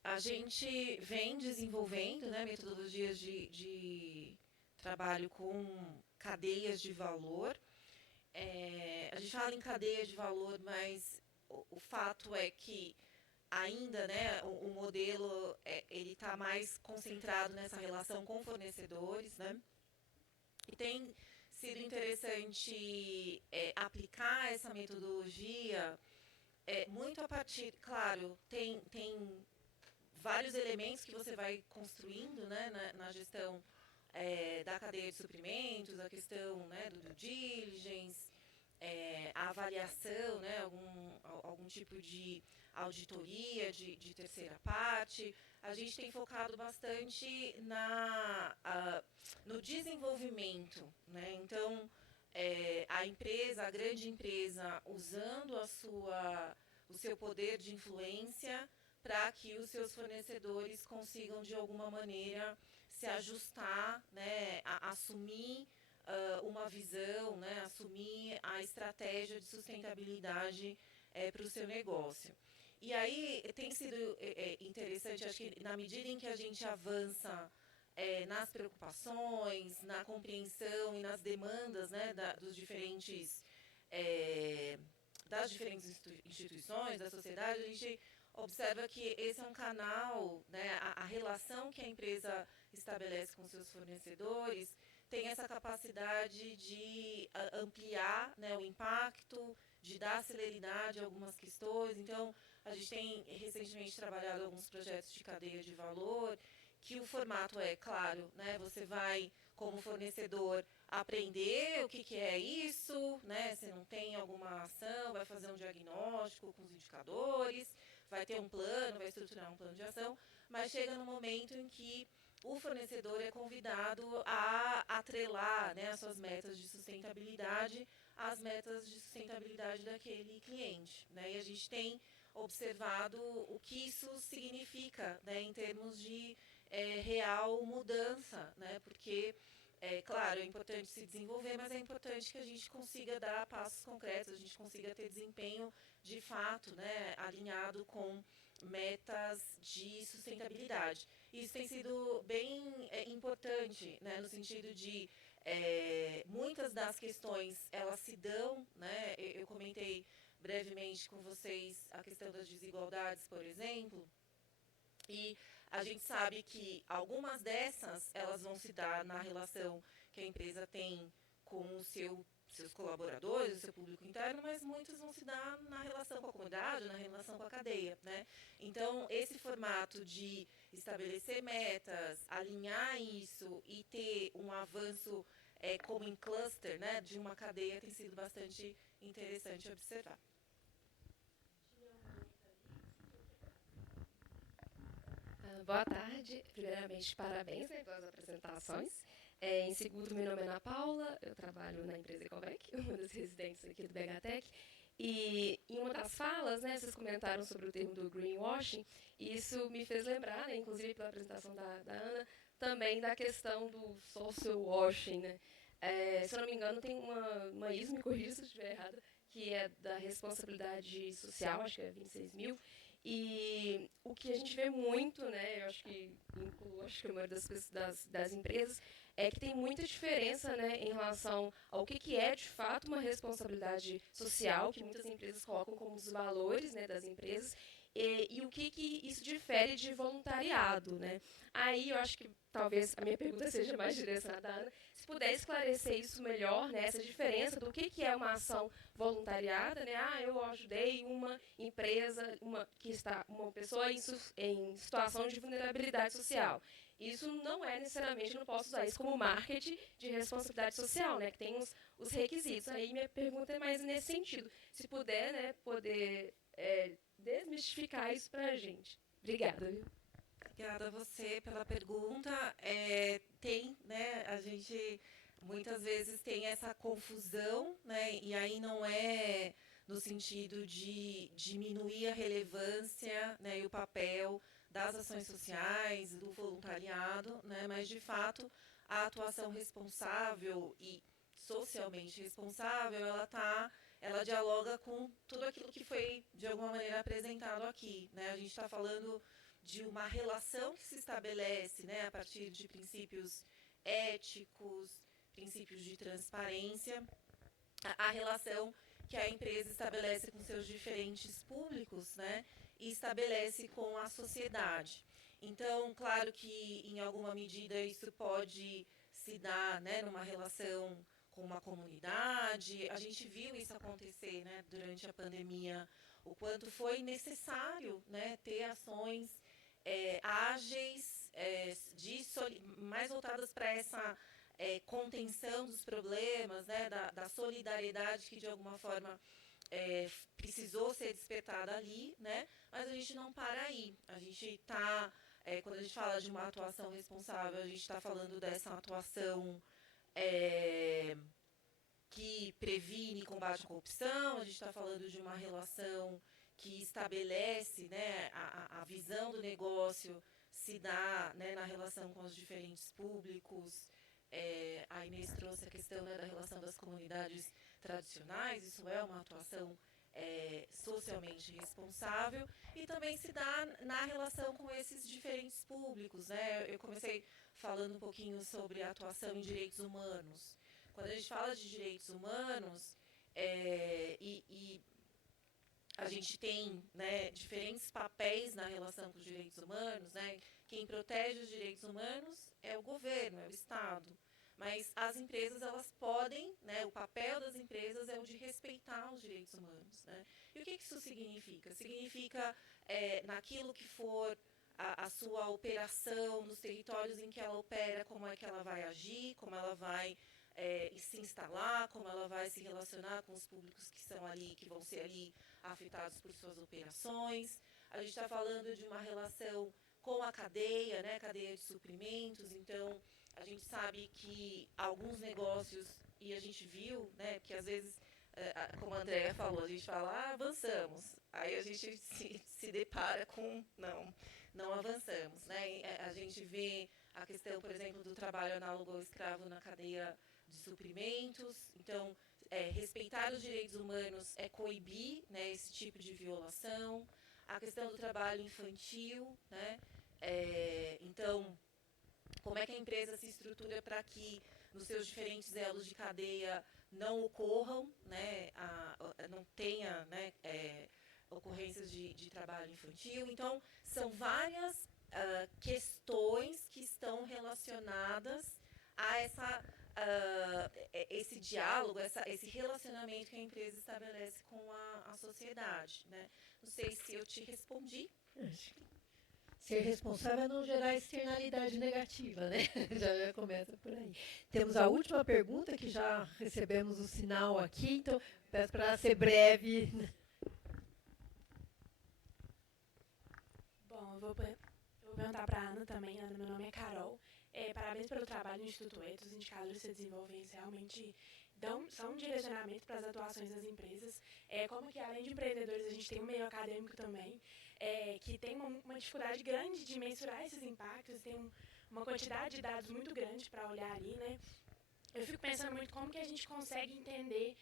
A gente vem desenvolvendo, né, metodologias de trabalho com cadeias de valor. A gente fala em cadeia de valor, mas o fato é que ainda, né, o modelo ele está mais concentrado nessa relação com fornecedores, né? E tem sido interessante aplicar essa metodologia muito a partir, claro, tem vários elementos que você vai construindo, né, na gestão da cadeia de suprimentos, a questão, né, do due diligence, a avaliação, né, algum tipo de auditoria de terceira parte. A gente tem focado bastante no desenvolvimento, né? Então, a grande empresa, usando o seu poder de influência para que os seus fornecedores consigam, de alguma maneira, se ajustar, né, assumir uma visão, né, assumir a estratégia de sustentabilidade para o seu negócio. E aí tem sido interessante, acho que na medida em que a gente avança nas preocupações, na compreensão e nas demandas, né, das diferentes instituições, da sociedade, a gente observa que esse é um canal, né, a relação que a empresa estabelece com seus fornecedores tem essa capacidade de ampliar, né, o impacto, de dar celeridade a algumas questões. Então, a gente tem recentemente trabalhado alguns projetos de cadeia de valor, que o formato é, claro, né, você vai, como fornecedor, aprender o que é isso, né, se não tem alguma ação, vai fazer um diagnóstico com os indicadores, vai ter um plano, vai estruturar um plano de ação, mas chega no momento em que o fornecedor é convidado a atrelar, né, as suas metas de sustentabilidade às metas de sustentabilidade daquele cliente, né, e a gente tem observado o que isso significa, né, em termos de real mudança, né, porque claro, é importante se desenvolver, mas é importante que a gente consiga dar passos concretos, a gente consiga ter desempenho de fato, né, alinhado com metas de sustentabilidade. Isso tem sido bem importante, né, no sentido de muitas das questões elas se dão, né, eu comentei brevemente com vocês a questão das desigualdades, por exemplo, e a gente sabe que algumas dessas elas vão se dar na relação que a empresa tem com os seus colaboradores, o seu público interno, mas muitas vão se dar na relação com a comunidade, na relação com a cadeia, né? Então, esse formato de estabelecer metas, alinhar isso e ter um avanço como em cluster, né, de uma cadeia tem sido bastante interessante observar. Boa tarde. Primeiramente, parabéns, né, pelas apresentações. Em segundo, meu nome é Ana Paula, eu trabalho na empresa Ecovec, uma das residentes aqui do BHTech. E em uma das falas, né, vocês comentaram sobre o termo do greenwashing, e isso me fez lembrar, né, inclusive pela apresentação da Ana, também da questão do social washing, né? Se eu não me engano, tem uma ISO, me corrija se eu estiver errada, que é da responsabilidade social, acho que é 26.000, e o que a gente vê muito, né, eu acho que a maioria das empresas, é que tem muita diferença, né, em relação ao que é de fato uma responsabilidade social, que muitas empresas colocam como os valores, né, das empresas, e o que isso difere de voluntariado, né? Aí eu acho que talvez a minha pergunta seja mais direcionada à Ana, se puder esclarecer isso melhor, né, essa diferença do que é uma ação voluntariada, né? Eu ajudei uma empresa, uma pessoa em situação de vulnerabilidade social. Isso não é necessariamente, não posso usar isso como marketing de responsabilidade social, né, que tem os requisitos. Aí minha pergunta é mais nesse sentido. Se puder, né, poder desmistificar isso para a gente. Obrigada, viu? Obrigada a você pela pergunta. A gente muitas vezes tem essa confusão, né? E aí não é no sentido de diminuir a relevância, né, e o papel das ações sociais, do voluntariado, né? Mas de fato a atuação responsável e socialmente responsável, ela dialoga com tudo aquilo que foi de alguma maneira apresentado aqui, né? A gente está falando de uma relação que se estabelece, né, a partir de princípios éticos, princípios de transparência, a relação que a empresa estabelece com seus diferentes públicos, né, e estabelece com a sociedade. Então, claro que em alguma medida isso pode se dar, né, numa relação com uma comunidade. A gente viu isso acontecer, né, durante a pandemia, o quanto foi necessário, né, ter ações ágeis, mais voltadas para essa contenção dos problemas, né, da solidariedade que, de alguma forma, precisou ser despertada ali, né, mas a gente não para aí. A gente está, quando a gente fala de uma atuação responsável, a gente está falando dessa atuação que previne e combate a corrupção, a gente está falando de uma relação que estabelece, né, a visão do negócio se dá, né, na relação com os diferentes públicos. A Inês trouxe a questão, né, da relação das comunidades tradicionais, isso é uma atuação socialmente responsável, e também se dá na relação com esses diferentes públicos, né? Eu comecei falando um pouquinho sobre a atuação em direitos humanos. Quando a gente fala de direitos humanos, a gente tem, né, diferentes papéis na relação com os direitos humanos, né? Quem protege os direitos humanos é o governo, é o Estado. Mas as empresas, elas podem, né, o papel das empresas é o de respeitar os direitos humanos, né? E o que isso significa? Significa, naquilo que for a sua operação, nos territórios em que ela opera, como é que ela vai agir, como ela vai se instalar, como ela vai se relacionar com os públicos que são ali, que vão ser ali afetados por suas operações. A gente está falando de uma relação com a cadeia, né, cadeia de suprimentos. Então, a gente sabe que alguns negócios, e a gente viu, né, que às vezes, como a Andrea falou, a gente fala, avançamos. Aí a gente se depara com, não avançamos, né? A gente vê a questão, por exemplo, do trabalho análogo ao escravo na cadeia de suprimentos. Então, respeitar os direitos humanos é coibir, né, esse tipo de violação. A questão do trabalho infantil, né? Então, como é que a empresa se estrutura para que nos seus diferentes elos de cadeia não ocorram, né, não tenha, né, ocorrências de trabalho infantil. Então, são várias questões que estão relacionadas a esse diálogo, esse relacionamento que a empresa estabelece com a sociedade, né? Não sei se eu te respondi. Ser responsável é não gerar externalidade negativa, né? Já começa por aí. Temos a última pergunta, que já recebemos o sinal aqui, então peço para ser breve. Bom, eu vou perguntar para a Ana também. Ana, meu nome é Carol. Parabéns pelo trabalho no Instituto Etos. Os indicadores que você desenvolvem realmente são um direcionamento para as atuações das empresas. Como que, além de empreendedores, a gente tem um meio acadêmico também, que tem uma dificuldade grande de mensurar esses impactos, tem uma quantidade de dados muito grande para olhar ali, né? Eu fico pensando muito como que a gente consegue entender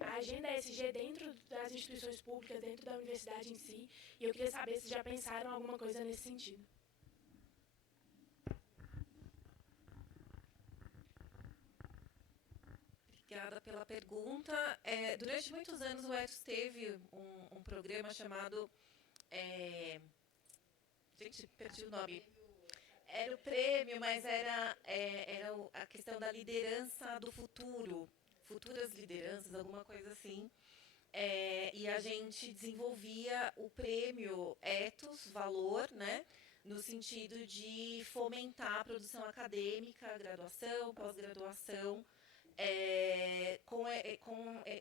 a agenda ESG dentro das instituições públicas, dentro da universidade em si, e eu queria saber se já pensaram alguma coisa nesse sentido. Obrigada pela pergunta. Durante muitos anos, o Etos teve um programa chamado... gente, perdi o nome. Era o prêmio, mas era a questão da liderança do futuro. Futuras lideranças, alguma coisa assim. E a gente desenvolvia o prêmio Etos Valor, né? No sentido de fomentar a produção acadêmica, graduação, pós-graduação, com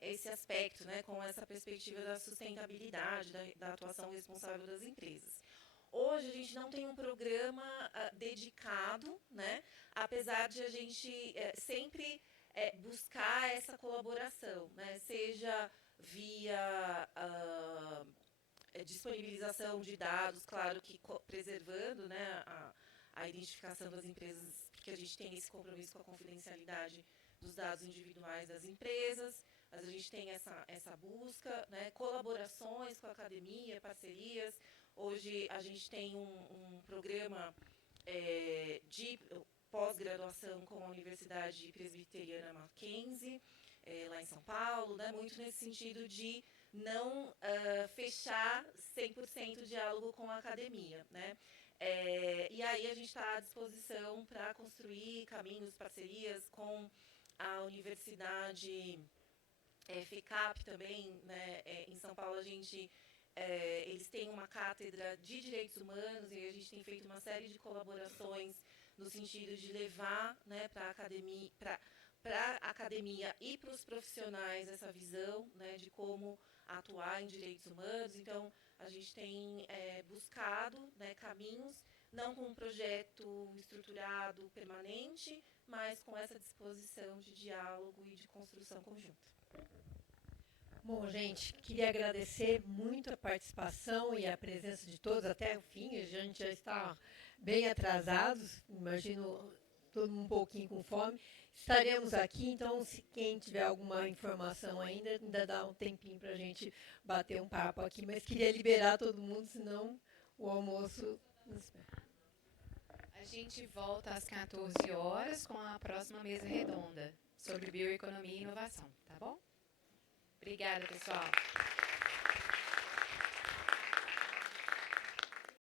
esse aspecto, né, com essa perspectiva da sustentabilidade, da atuação responsável das empresas. Hoje a gente não tem um programa dedicado, né, apesar de a gente sempre buscar essa colaboração, né, seja via disponibilização de dados, claro que preservando, né, a identificação das empresas, porque a gente tem esse compromisso com a confidencialidade dos dados individuais das empresas, mas a gente tem essa busca, né, colaborações com a academia, parcerias. Hoje a gente tem um programa de pós-graduação com a Universidade Presbiteriana Mackenzie, lá em São Paulo, né, muito nesse sentido de não fechar 100% o diálogo com a academia, né? E aí a gente está à disposição para construir caminhos, parcerias com a Universidade FECAP também, né? Em São Paulo a gente eles têm uma cátedra de direitos humanos e a gente tem feito uma série de colaborações no sentido de levar, né, para a academia e para os profissionais essa visão, né, de como atuar em direitos humanos. Então, a gente tem buscado, né, caminhos, não com um projeto estruturado, permanente, mas com essa disposição de diálogo e de construção conjunta. Bom, gente, queria agradecer muito a participação e a presença de todos até o fim. A gente já está bem atrasados, imagino todo mundo um pouquinho com fome. Estaremos aqui, então, se quem tiver alguma informação ainda dá um tempinho para a gente bater um papo aqui, mas queria liberar todo mundo, senão o almoço nos espera. A gente volta às 14 horas com a próxima mesa redonda sobre bioeconomia e inovação, tá bom? Obrigada, pessoal.